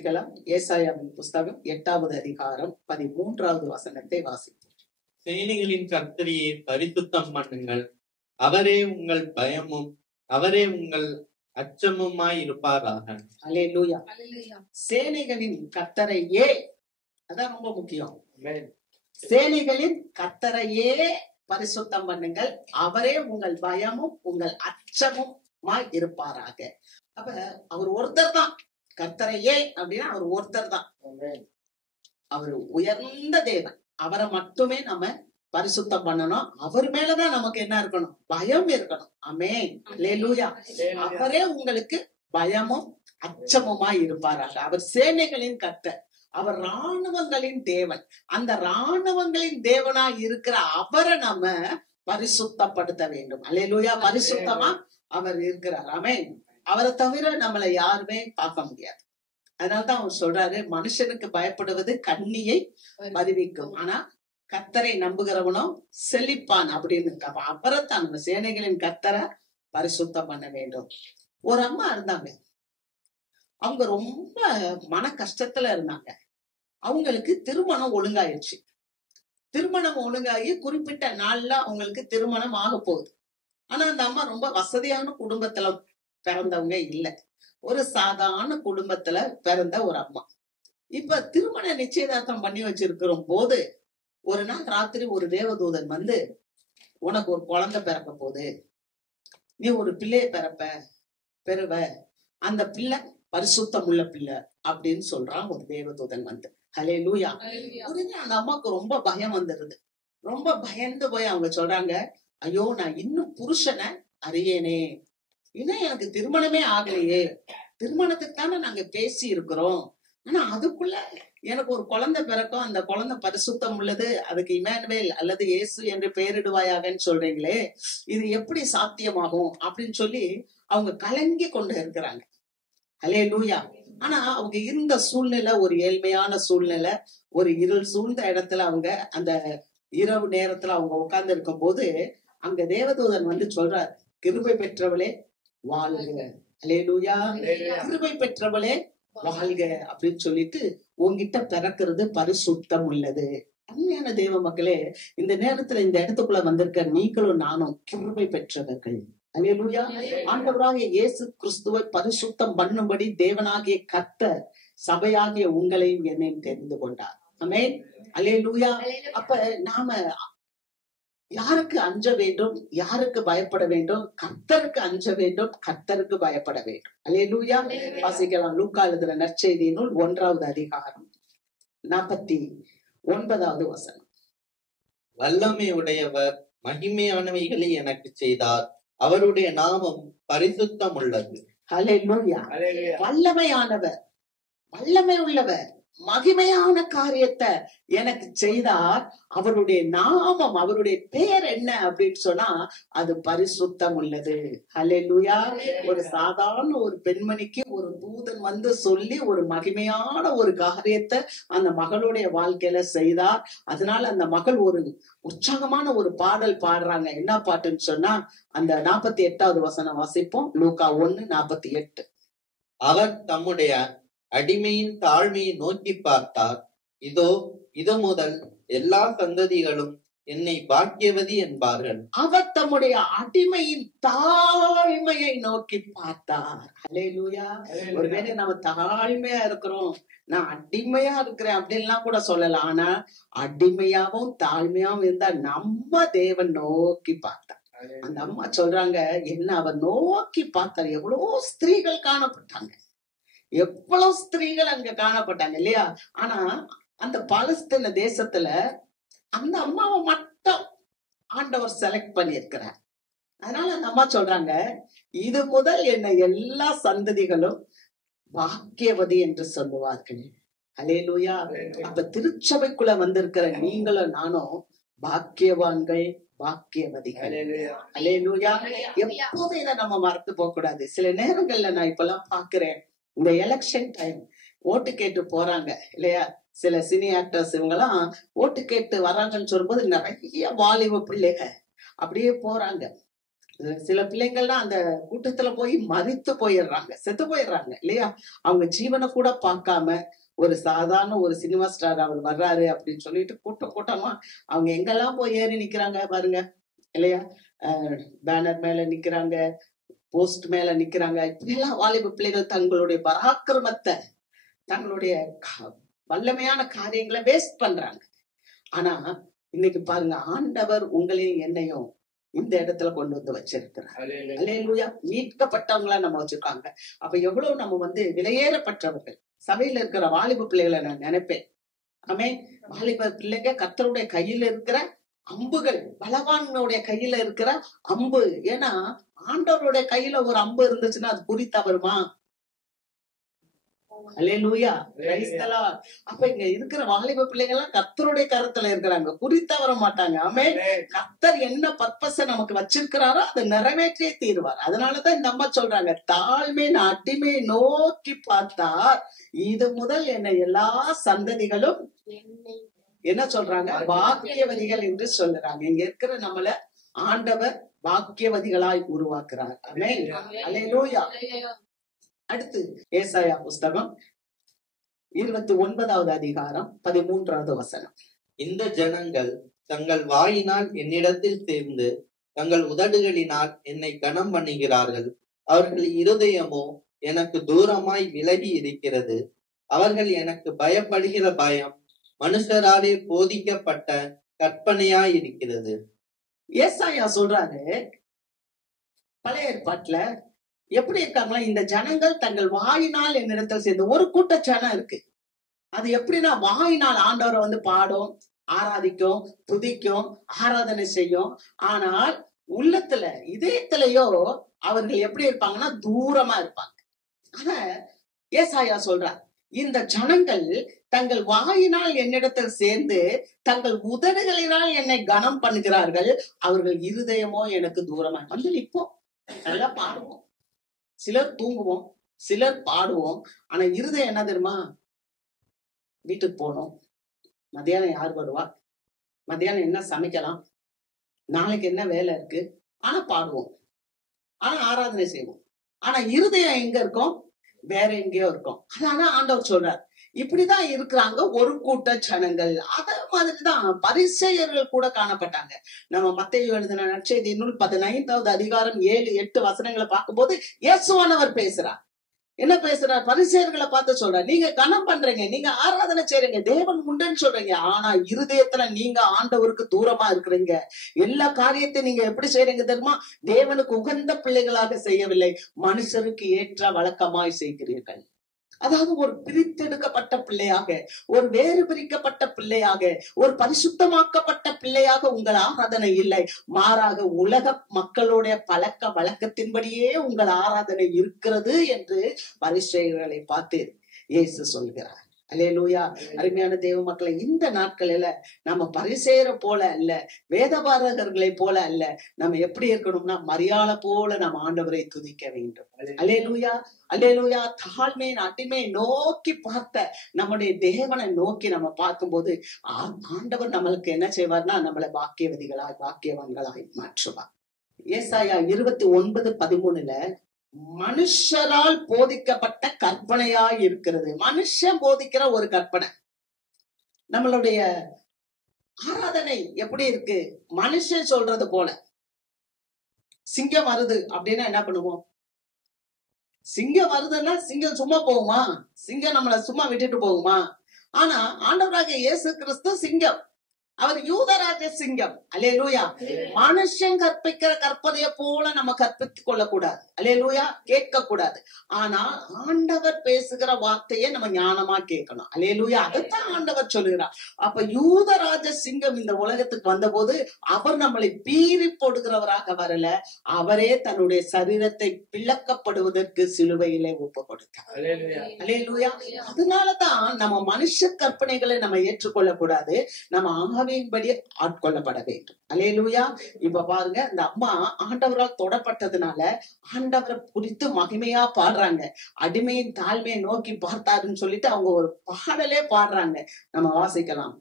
வாசிக்கலாம். ஏசாயாவின் புஸ்தகம் 8வது அதிகாரம் 13வது வசனத்தை வாசிப்போம். சேனைகளின் கர்த்தரையே பரிசுத்தம் பண்ணுங்கள், அவரே உங்கள் பயமும் அவரே உங்கள் அச்சமுமாய் இருப்பாராக. அல்லேலூயா. சேனைகளின் கர்த்தரையே, அதான் ரொம்ப முக்கியம். சேனைகளின் கர்த்தரையே பரிசுத்தம் பண்ணுங்கள், அவரே உங்கள் பயமும் உங்கள் அச்சமுமாய் இருப்பாராக. அப்ப அவர் ஒருத்தர் தான். கர்த்தரையே அப்படின்னா அவர் ஒருத்தர் தான். அவர் உயர்ந்த தேவன். அவரை மட்டுமே நம்ம பரிசுத்தம் பண்ணணும். அவர் மேலதான் நமக்கு என்ன இருக்கணும்? பயம் இருக்கணும். ஆமென். அல்லேலூயா. அவரே உங்களுக்கு பயமும் அச்சமுமாய் இருப்பாராக. அவர் சேனைகளின் கர்த்தர், அவர் ராணுவங்களின் தேவன். அந்த ராணுவங்களின் தேவனாய் இருக்கிற அவரை நம்ம பரிசுத்தப்படுத்த வேண்டும். அல்லேலூயா. பரிசுத்தமா அவர் இருக்கிறார். ஆமென். அவரை தவிர நம்மளை யாருமே பார்க்க முடியாது. அதனால்தான் அவர் சொல்றாரு, மனுஷனுக்கு பயப்படுவது கண்ணியை வருவிக்கும், ஆனா கர்த்தரை நம்புகிறவனும் செழிப்பான் அப்படின்னு. அவரைத்தான் நம்ம சேனைகளின் கர்த்தரை பரிசுத்தம் பண்ண வேண்டும். ஒரு அம்மா இருந்தாங்க, அவங்க ரொம்ப மன கஷ்டத்துல இருந்தாங்க. அவங்களுக்கு திருமணம் ஒழுங்காயிடுச்சு. திருமணம் ஒழுங்காகி குறிப்பிட்ட நாள்ல அவங்களுக்கு திருமணம் ஆக போகுது. ஆனா அந்த அம்மா ரொம்ப வசதியான குடும்பத்துல பிறந்தவங்க இல்ல. ஒரு சாதாரண குடும்பத்துல பிறந்த ஒரு அம்மா. இப்ப திருமண நிச்சயதார்த்தம் பண்ணி வச்சிருக்கிற போது ஒரு நாள் ராத்திரி ஒரு தேவதூதன் வந்து, உனக்கு ஒரு குழந்தை பிறக்க போகுது, நீ ஒரு பிள்ளைய பெறுவ, அந்த பிள்ளை பரிசுத்தம் உள்ள பிள்ளை அப்படின்னு சொல்றான் ஒரு தேவதூதன் வந்து. ஹல்லேலூயா. உடனே அந்த அம்மாவுக்கு ரொம்ப பயம் வந்துருது. ரொம்ப பயந்து போய் அவங்க சொல்றாங்க, ஐயோ நான் இன்னும் புருஷனை அறியேனே, இன்னும் எனக்கு திருமணமே ஆகலையே, திருமணத்துக்கு தானே நாங்க பேசி இருக்கிறோம், ஆனா அதுக்குள்ள எனக்கு ஒரு குழந்தை பிறக்கும், அந்த குழந்தை பரிசுத்தம் உள்ளது, அதுக்கு இமானுவேல் அல்லது இயேசு என்று பெயரிடுவாயாகன்னு சொல்றீங்களே, இது எப்படி சாத்தியமாகும் அப்படின்னு சொல்லி அவங்க கலங்கி கொண்டு இருக்கிறாங்க. ஹல்லேலூயா. ஆனா அவங்க இருந்த சூழ்நிலை ஒரு ஏழ்மையான சூழ்நிலை, ஒரு இருள் சூழ்ந்த இடத்துல அவங்க அந்த இரவு நேரத்துல அவங்க உட்கார்ந்து இருக்கும் போது அங்க தேவதூதன் வந்து சொல்றாரு, கிருபை பெற்றவளே வாழ்க. அல்லேலூயா. கிருபை பெற்றவளே வாழ்க அப்படின்னு சொல்லிட்டு, உங்ககிட்ட பிறக்கிறது பரிசுத்தம் உள்ளது. உண்மையான தேவ மக்களே, இந்த நேரத்துல இந்த இடத்துக்குள்ள வந்திருக்க நீங்களும் நானும் கிருபை பெற்றவர்கள். அல்லேலூயா. ஆண்டவராகிய இயேசு கிறிஸ்துவை பரிசுத்தம் பண்ணும்படி தேவனாகிய கர்த்தர் சபையாகிய உங்களையும் என்னையும் தெரிந்து கொண்டார். ஆமென். அல்லேலூயா. அப்ப நாம யாருக்கு அஞ்ச வேண்டும்? யாருக்கு பயப்பட வேண்டும்? கர்த்தருக்கு அஞ்ச வேண்டும், கர்த்தருக்கு பயப்பட வேண்டும். அல்லேலூயா. வாசிக்கலாம். லூக்கா எழுதுற நற்செய்தி நூல் 1வது அதிகாரம் 49வது வசனம். வல்லமை உடையவர் மகிமையானவைகளை எனக்கு செய்தார், அவருடைய நாமம் பரிசுத்தம் உள்ளது. அல்லேலூயா. வல்லமையானவர், வல்லமை உள்ளவர், மகிமையான காரியத்தை எனக்கு செய்தார், அவருடைய நாமம், அவருடைய பேர் என்ன அப்படின்னு சொன்னா அது பரிசுத்தம் உள்ளது. ஹல்லேலூயா. ஒரு சாதாரண ஒரு பெண்மணிக்கு ஒரு தூதன் வந்து சொல்லி ஒரு மகிமையான ஒரு காரியத்தை அந்த மகளுடைய வாழ்க்கையில செய்தார். அதனால அந்த மகள் ஒரு உற்சாகமான ஒரு பாடல் பாடுறாங்க. என்ன பாட்டுன்னு சொன்னா அந்த 48வது வசனம் வாசிப்போம். லூக்கா 1:48. அவர் தம்முடைய அடிமையின் தாழ்மையை நோக்கி பார்த்தார், இதோ இது முதல் எல்லா சந்ததிகளும் என்னை பாக்கியவதி என்பார்கள். அவர் தம்முடைய அடிமையின் தாழ்மையை நோக்கி பார்த்தார். அல்லேலூயா. ஒருவேளை நம்ம தாழ்மையா இருக்கிறோம், நான் அடிமையா இருக்கிறேன் அப்படின்லாம் கூட சொல்லலாம். ஆனா அடிமையாவும் தாழ்மையாவும் இருந்தா நம்ம தேவன் நோக்கி பார்த்தார். அந்த அம்மா சொல்றாங்க, என்ன அவர் நோக்கி பார்த்தார். எவ்வளவு ஸ்திரீகள் காணப்பட்டாங்க, எவ்வளவு ஸ்திரீகள் அங்க காணப்பட்டாங்க இல்லையா? ஆனா அந்த பாலஸ்தீன தேசத்துல அந்த அம்மாவை மட்டும் ஆண்டவர் செலக்ட் பண்ணி இருக்கிறார். அதனால அந்த அம்மா சொல்றாங்க, இது முதல் என்ன எல்லா சந்ததிகளும் பாக்கியவதி என்று சொல்லுவார்கள். அல்லேலூயா. அப்ப திருச்சபைக்குள்ள வந்திருக்கிற நீங்களும் நானும் பாக்கியவான்கள், பாக்கியவதிகள். அல்லேலூயா. எப்போதும் இதை நம்ம மறந்து போக கூடாது. சில நேரங்கள்ல நான் இப்பெல்லாம் பாக்குறேன், இந்த எலெக்ஷன் டைம் ஓட்டு கேட்டு போறாங்க இல்லையா, சில சினி ஆக்டர்ஸ் இவங்கெல்லாம் ஓட்டு கேட்டு வர்றாங்கன்னு சொல்லும்போது நிறைய வாலிப பிள்ளைங்க அப்படியே போறாங்க. சில பிள்ளைங்கள்லாம் அந்த கூட்டத்துல போய் மரித்து போயிடுறாங்க, செத்து போயிடுறாங்க இல்லையா? அவங்க ஜீவனை கூட பார்க்காம ஒரு சாதாரண ஒரு சினிமா ஸ்டார் அவர் வர்றாரு அப்படின்னு சொல்லிட்டு கூட்டம் கூட்டமா அவங்க எங்கெல்லாம் போய் ஏறி நிக்கிறாங்க பாருங்க இல்லையா? பேனர் மேல நிக்கிறாங்க, போஸ்ட் மேல நிக்கிறாங்க. இப்படி எல்லாம் வாலிப பிள்ளைகள் தங்களுடைய பராக்கிரமத்தை, தங்களுடைய வல்லமையான காரியங்களை வேஸ்ட் பண்றாங்க. ஆனா இன்னைக்கு பாருங்க, ஆண்டவர் உங்களையும் என்னையும் இந்த இடத்துல கொண்டு வந்து வச்சிருக்கிறார். அல்லேலூயா. மீட்கப்பட்டவங்களா நம்ம வச்சிருக்காங்க. அப்ப எவ்வளவு நம்ம விலையேறப்பட்டவர்கள். சபையில இருக்கிற வாலிப பிள்ளைகளை நான் நினைப்பேன். ஆமென். வாலிப பிள்ளைங்க கர்த்தருடைய கையில இருக்கிற அம்புகள், பலவானுடைய கையில இருக்கிற அம்பு. ஏன்னா ஆண்டவருடைய கையில ஒரு அம்பு இருந்துச்சுன்னா அது குறி தவறுமா? அல்லேலூயா. Praise the Lord. அப்ப இங்க இருக்கிற வாலிப பிள்ளைங்க எல்லாம் கர்த்தருடைய கரத்துல இருக்கிறாங்க, குறித்த வர மாட்டாங்க. ஆமென். கர்த்தர் என்ன பர்பஸ நமக்கு வச்சிருக்கிறாரோ அதை நிறைவேற்றியே தீருவார். அதனாலதான் இந்த அம்மா சொல்றாங்க, தாழ்மையின் அடிமை நோக்கி பார்த்தார், இது முதல் என்ன எல்லா சந்ததிகளும் என்ன சொல்றாங்க, பாக்கியவதிகள் என்று சொல்றாங்க. இங்க இருக்கிற நம்மள ஆண்டவர் பாக்கியவதிகளாய் உருவாக்குறார். ஆமென். அல்லேலூயா. அடுத்து ஏசாயா புஸ்தகம் 29வது அதிகாரம் 13வது வசனம். இந்த ஜனங்கள் தங்கள் வாயினால் என்னிடத்தில் சேர்ந்து தங்கள் உதடுகளினால் என்னை கனம் பண்ணுகிறார்கள். அவர்கள் இருதயமோ எனக்கு தூரமாய் விலகி இருக்கிறது. அவர்கள் எனக்கு பயப்படுகிற பயம் மனுஷராலே போதிக்கப்பட்ட கற்பனையாய் இருக்கிறது. ஏசாயா சொல்றாரு, பழைய ஏற்பாட்டுல எப்படி இருக்காங்களா, இந்த ஜனங்கள் தங்கள் வாயினால் என்னிடத்தில் சேர்ந்து, ஒரு கூட்ட ஜனம் இருக்கு. அது எப்படின்னா வாயினால் ஆண்டவரை பாடும், ஆராதிக்கும், துதிக்கும், ஆராதனை செய்யும். ஆனால் உள்ளத்துல இதயத்திலேயோ அவர்கள் எப்படி இருப்பாங்கன்னா தூரமா இருப்பாங்க. ஆனா ஏசாயா சொல்றார், இந்த ஜனங்கள் தங்கள் வாயினால் என்னிடத்தில் சேர்ந்து தங்கள் உதடுகளினால் என்னை கனம் பண்ணுகிறார்கள். அவர்கள் இருதயமோ எனக்கு தூரமா. நிப்போம், நல்லா பாடுவோம், சிலர் தூங்குவோம், சிலர் பாடுவோம். ஆனா இருதயம் என்ன தெரியுமா? வீட்டுக்கு போகணும், மத்தியானம் யார் வருவா, மத்தியானம் என்ன சமைக்கலாம், நாளைக்கு என்ன வேலை இருக்கு. ஆனா பாடுவோம், ஆனா ஆராதனை செய்வோம். ஆனா இருதயம் எங்க இருக்கும்? வேற எங்கேயோ இருக்கும். அதான ஆண்டவர் சொல்றார், இப்படிதான் இருக்கிறாங்க ஒரு கூட்ட ஜனங்கள். அதே மாதிரிதான் பரிசேயர்கள் கூட காணப்பட்டாங்க. நம்ம மத்தேயு எழுதின நற்செய்தி நூல் 15வது அதிகாரம் 7-8 வசனங்களை பார்க்கும்போது இயேசுவானவர் பேசுறார். என்ன பேசுறார்? பரிசேயர்களை பார்த்து சொல்றார், நீங்க கனம் பண்றீங்க, நீங்க ஆராதனை செய்றீங்க, தேவன் உண்டுன்னு சொல்றீங்க, ஆனா இருதயத்துல நீங்க ஆண்டவருக்கு தூரமா இருக்கிறீங்க. எல்லா காரியத்தையும் நீங்க எப்படி செய்றீங்க தெரியுமா? தேவனுக்கு உகந்த பிள்ளைகளாக செய்யவில்லை, மனுஷருக்கு ஏற்ற வழக்கமாய் செய்கிறீர்கள். அதாவது ஒரு பிரித்தெடுக்கப்பட்ட பிள்ளையாக, ஒரு வேறு பிரிக்கப்பட்ட பிள்ளையாக, ஒரு பரிசுத்தமாக்கப்பட்ட பிள்ளையாக உங்கள் ஆராதனை இல்லை. மாறாக உலக மக்களுடைய பழக்க வழக்கத்தின்படியே உங்கள் ஆராதனை இருக்கிறது என்று பரிசேயர்களை பார்த்து இயேசு சொல்கிறார். அல்லேலூயா. அருமையான தேவ மக்களை, இந்த நாட்களில நம்ம பரிசேயரை போல அல்ல, வேதபாரகர்களை போல அல்ல, நம்ம எப்படி இருக்கணும்னா மரியாதை போல நம்ம ஆண்டவரை துதிக்க வேண்டும். அல்லேலூயா, அல்லேலூயா. தாழ்மையின் அடிமை நோக்கி பார்த்த நம்முடைய தேவனை நோக்கி நம்ம பார்க்கும்போது ஆண்டவர் நம்மளுக்கு என்ன செய்வார்னா நம்மளை பாக்கியவதிகளாய் பாக்கியவான்களாய் மாற்றுவார். ஏசாயா 29:13 மனுஷரால் போதிக்கப்பட்ட கற்பனையாய் இருக்கிறது. மனுஷன் போதிக்கிற ஒரு கற்பனை. நம்மளுடைய ஆராதனை எப்படி இருக்கு? மனுஷன் சொல்றது போல. சிங்கம் வருது அப்படின்னா என்ன பண்ணுவோம்? சிங்கம் வருதுன்னா சிங்கம் சும்மா போகுமா? சிங்கம் நம்மள சும்மா விட்டுட்டு போகுமா? ஆனா ஆண்டவராகிய இயேசு கிறிஸ்து சிங்கம். அவர் யூதராஜ சிங்கம். அல்லேலூயா. மனுஷன் கற்பிக்கிற கற்பனைய போல நம்ம கற்பித்துக் கொள்ளக்கூடாது. அல்லேலூயா. கேட்க கூடாது. ஆனா ஆண்டவர் பேசுகிற வார்த்தையை நம்ம ஞானமா கேட்கணும். அல்லேலூயா. அதைத்தான் ஆண்டவர் சொல்லுகிறார். அப்ப யூதராஜ சிங்கம் இந்த உலகத்துக்கு வந்த போது அவர் நம்மளை பீறி போடுகிறவராக வரல, அவரே தன்னுடைய சரீரத்தை பிளக்கப்படுவதற்கு சிலுவையிலே ஒப்பு கொடுத்தார். அல்லேலூயா. அதனாலதான் நம்ம மனுஷ கற்பனைகளை நம்ம ஏற்றுக்கொள்ள கூடாது, நம்ம படி ஆட்கொள்ளப்பட வேண்டும். அல்லேலூயா. இப்ப பாருங்க, இந்த அம்மா ஆண்டவரால் தொடப்பட்டதுனால ஆண்டவரை குறித்து மகிமையா பாடுறாங்க. அடிமையின் தாழ்மையை நோக்கி பார்த்தாருன்னு சொல்லிட்டு அவங்க ஒரு பாடலே பாடுறாங்க. நம்ம வாசிக்கலாம்.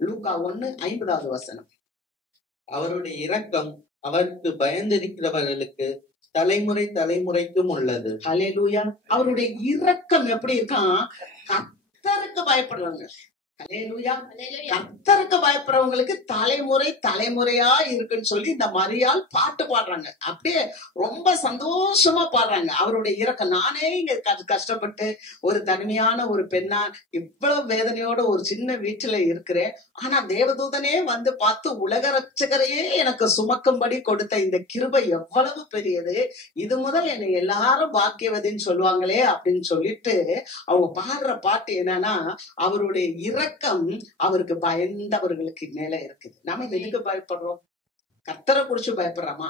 லூக்கா 1:50 வசனம். அவருடைய இரக்கம் அவருக்கு பயந்திருக்கிறவர்களுக்கு தலைமுறை தலைமுறைக்கும் உள்ளது. ஹல்லேலூயா. அவருடைய இரக்கம் எப்படி இருக்கான்? கர்த்தருக்கு பயப்படுறாங்க. ஹல்லேலூயா. கர்த்தருக்கு பயப்படுறவங்களுக்கு தலைமுறை தலைமுறையா இருக்குன்னு சொல்லி இந்த மரியாள் பாட்டு பாடுறாங்க. அப்படியே ரொம்ப சந்தோஷமா பாடுறாங்க. அவருடைய இரக்கம். நானே இங்க கஷ்டப்பட்டு ஒரு தனிமையான ஒரு பெண்ணா இவ்வளவு வேதனையோட ஒரு சின்ன வீட்டுல இருக்கிறேன். ஆனா தேவதூதனே வந்து பார்த்து உலக ரட்சகரையே எனக்கு சுமக்கும்படி கொடுத்த இந்த கிருபை எவ்வளவு பெரியது. இது முதல் என்னை எல்லாரும் பாக்கியவதின்னு சொல்லுவாங்களே அப்படின்னு சொல்லிட்டு அவங்க பாடுற பாட்டு என்னன்னா, அவருடைய இரக்கம் அவருக்கு பயந்தவர்களுக்கு மேல இருக்குது. நம்ம எதுக்கு பயப்படுறோம்? கர்த்தரை குறிச்சு பயப்படுறோமா?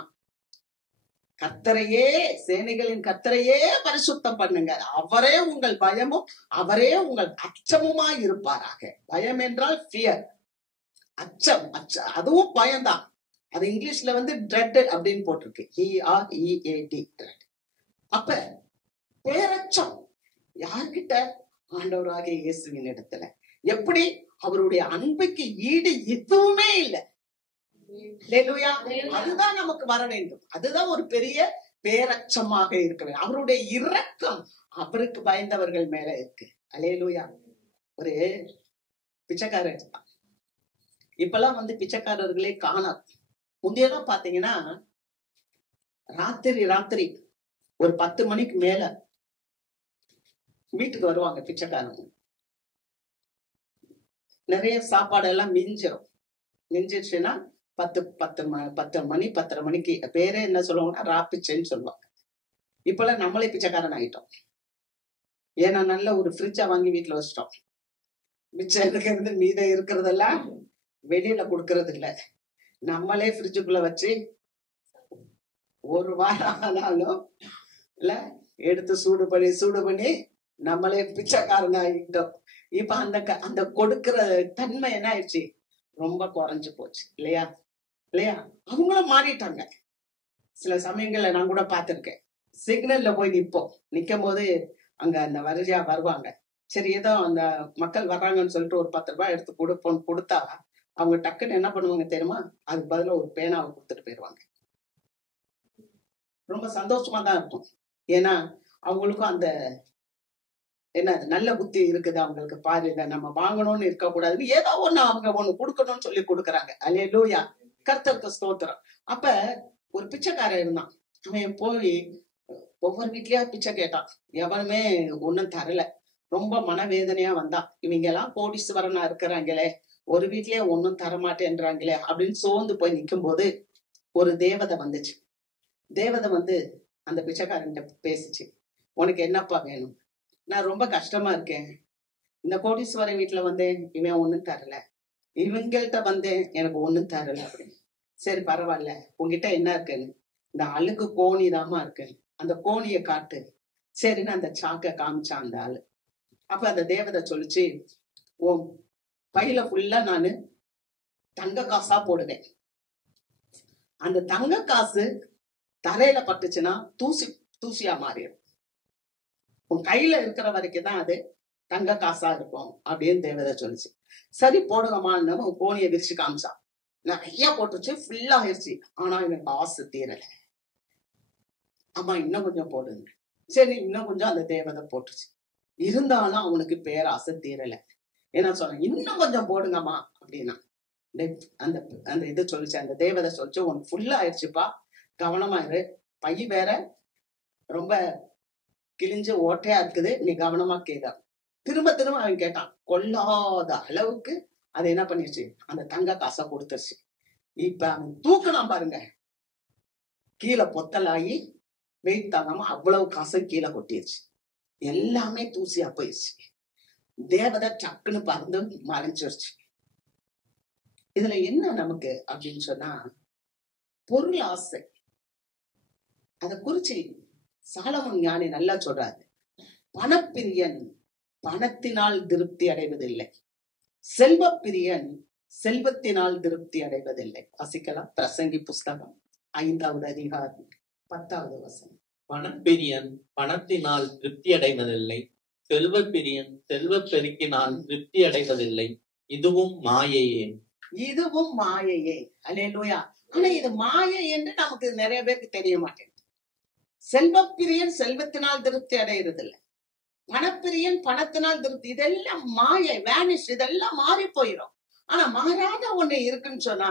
கர்த்தரையே, சேனைகளின் கர்த்தரையே பரிசுத்தம் பண்ணுங்க, அவரே உங்கள் பயமும் அவரே உங்கள் அச்சமுமா இருப்பாராக. பயம் என்றால் ஃபியர், அச்சம். அதுவும் பயம்தான். அது இங்கிலீஷ்ல வந்து ட்ரெட் அப்படின்னு போட்டிருக்கு, EREAD. அப்ப பேரச்சம் யார்கிட்ட? ஆண்டவராகிய இயேசுவின் இடத்துல. எப்படி? அவருடைய அன்புக்கு ஈடு எதுவுமே இல்லை. ஹல்லேலூயா. அதுதான் நமக்கு வர வேண்டும். அதுதான் ஒரு பெரிய பேரச்சமாக இருக்க வேண்டும். அவருடைய இரக்கம் அவருக்கு பயந்தவர்கள் மேல இருக்கு. ஹல்லேலூயா. ஒரு பிச்சைக்காரர் இருப்பான். இப்பெல்லாம் வந்து பிச்சைக்காரர்களே காணாது. முந்தையெல்லாம் பாத்தீங்கன்னா ராத்திரி ஒரு 10 மணிக்கு மேல வீட்டுக்கு வருவாங்க பிச்சைக்காரங்க. நிறைய சாப்பாடு எல்லாம் மிஞ்சிருச்சுன்னா 10 மணி 10:30 மணிக்கு பேரே என்ன சொல்லுவாங்கன்னா ராப்பிச்சைன்னு சொல்லுவாங்க. இப்பெல்லாம் நம்மளே பிச்சைக்காரன் ஆயிட்டோம். ஏன்னா நல்ல ஒரு ஃப்ரிட்ஜா வாங்கி வீட்டுல வச்சிட்டோம். மிச்சம் இருக்கிறது மீதம் இருக்கிறதெல்லாம் வெளியில கொடுக்கறது இல்ல, நம்மளே ஃப்ரிட்ஜுக்குள்ள வச்சு ஒரு வாரம் ஆனாலும் இல்ல எடுத்து சூடு பண்ணி நம்மளே பிச்சைக்காரன் ஆகிட்டோம். இப்ப அந்த கொடுக்கிற தன்மை என்ன ஆயிடுச்சு? ரொம்ப குறைஞ்சு போச்சு இல்லையா? அவங்களும் மாறிட்டாங்க. சில சமயங்கள்ல நான் கூட பார்த்திருக்கேன். சிக்னல்ல போய் நிக்கும் போது அங்க அந்த வரிசையா வருவாங்க. சரி ஏதோ அந்த மக்கள் வர்றாங்கன்னு சொல்லிட்டு ஒரு 10 ரூபாய் எடுத்து கொடுத்தா அவங்க டக்குன்னு என்ன பண்ணுவாங்க தெரியுமா? அதுக்கு பதிலா ஒரு பேனாவை கொடுத்துட்டு போயிடுவாங்க. ரொம்ப சந்தோஷமா தான் இருக்கும். ஏன்னா அவங்களுக்கும் அந்த என்ன நல்ல புத்தி இருக்குது அவங்களுக்கு. பாரு, இதை நம்ம வாங்கணும்னு இருக்கக்கூடாதுன்னு ஏதோ அவங்க கொடுக்கணும்னு சொல்லி கொடுக்குறாங்க. அல்லேலூயா. கர்த்தருக்கு ஸ்தோத்திரம். அப்ப ஒரு பிச்சைக்காரன் இருந்தான். அவன் போய் ஒவ்வொரு வீட்லயா பிச்சை கேட்டான். எவனுமே ஒண்ணும் தரல. ரொம்ப மனவேதனையா வந்தான். இவங்க எல்லாம் கோடீஸ்வரனா இருக்கிறாங்களே, ஒரு வீட்லயே ஒன்னும் தரமாட்டேன்றாங்களே அப்படின்னு சோர்ந்து போய் நிக்கும் போது ஒரு தேவதை வந்துச்சு. தேவதை வந்து அந்த பிச்சைக்காரன்கிட்ட பேசிச்சு. உனக்கு என்னப்பா வேணும்? நான் ரொம்ப கஷ்டமா இருக்கேன். இந்த கோடீஸ்வரன் வீட்டுல வந்தேன், இவன் ஒண்ணும் தரல. இவங்கள்ட்ட வந்தேன், எனக்கு ஒண்ணும் தரல அப்படின்னு. சரி பரவாயில்ல, உங்ககிட்ட என்ன இருக்குன்னு? இந்த அழுக்கு கோணி தாமா இருக்கு, அந்த கோணிய காட்டு. சரின்னு அந்த சாக்க காமிச்சான் அந்த ஆளு. அப்ப அந்த தேவதை சொல்லிச்சு, ஓ பையில ஃபுல்லா நானு தங்க காசா போடுவேன். அந்த தங்க காசு தரையில பட்டுச்சுன்னா தூசியா மாறிடும். உன் கையில இருக்கிற வரைக்கும் தான் அது தங்க காசா இருக்கும் அப்படின்னு தேவதை சொல்லிச்சு. சரி போடுங்கம்மான்னு கோணியை விரிச்சு காமிச்சான். நிறைய போட்டுச்சு, ஃபுல்லா ஆயிடுச்சு. ஆனா எனக்கு ஆசை தீரல. ஆமா இன்னும் கொஞ்சம் போடுங்க. சரி இன்னும் கொஞ்சம் அந்த தேவதை போட்டுச்சு. இருந்தாலும் அவனுக்கு பேராசை தீரல. ஏன்னா சொன்ன இன்னும் கொஞ்சம் போடுங்கம்மா அப்படின்னா அந்த அந்த இது சொல்லிச்சு. அந்த தேவதை சொல்லிச்சு, உனக்கு ஃபுல்லா ஆயிடுச்சுப்பா, கவனமா இரு. பை வேற ரொம்ப கிழிஞ்சு ஓட்டையா இருக்குது, நீ கவனமா கேட்க. திரும்ப அவன் கேட்டான். கொல்லாத அளவுக்கு அது என்ன பண்ணிருச்சு, அந்த தங்க காசை கொடுத்துருச்சு. இப்ப அவன் தூக்கலாம் பாருங்க, கீழே பொத்தலாகி வெயிட் தாங்காம அவ்வளவு காசை கீழே கொட்டிருச்சு. எல்லாமே தூசியா போயிடுச்சு. தேவதை டக்குன்னு பறந்து மறைஞ்சிருச்சு. இதுல என்ன நமக்கு அப்படின்னு சொன்னா, பொருள் ஆசை. அத குறிச்சு சாலமோன் ஞானி நல்லா சொல்றாரு. பணப்பிரியன் பணத்தினால் திருப்தி அடைவதில்லை, செல்வப்பிரியன் செல்வத்தினால் திருப்தி அடைவதில்லை. வாசிக்கலாம், பிரசங்கி புஸ்தகம் 5வது அதிகாரம் 10வது வசனம். பணப்பிரியன் பணத்தினால் திருப்தி அடைவதில்லை, செல்வப்பிரியன் செல்வ பெருக்கினால் திருப்தி அடைவதில்லை, இதுவும் மாயையே. இதுவும் மாயையே. அல்லேலூயா. ஆனா இது மாயை என்று நமக்கு நிறைய பேருக்கு தெரிய மாட்டேங்குது. செல்வப்பிரியன் செல்வத்தினால் திருப்தி அடைகிறது இல்லை, பணப்பிரியன் பணத்தினால் திருப்தி, இதெல்லாம் மாயை, வேனிஷ், இதெல்லாம் மாறி போயிடும். ஆனா மாறாத ஒண்ணு இருக்குன்னு சொன்னா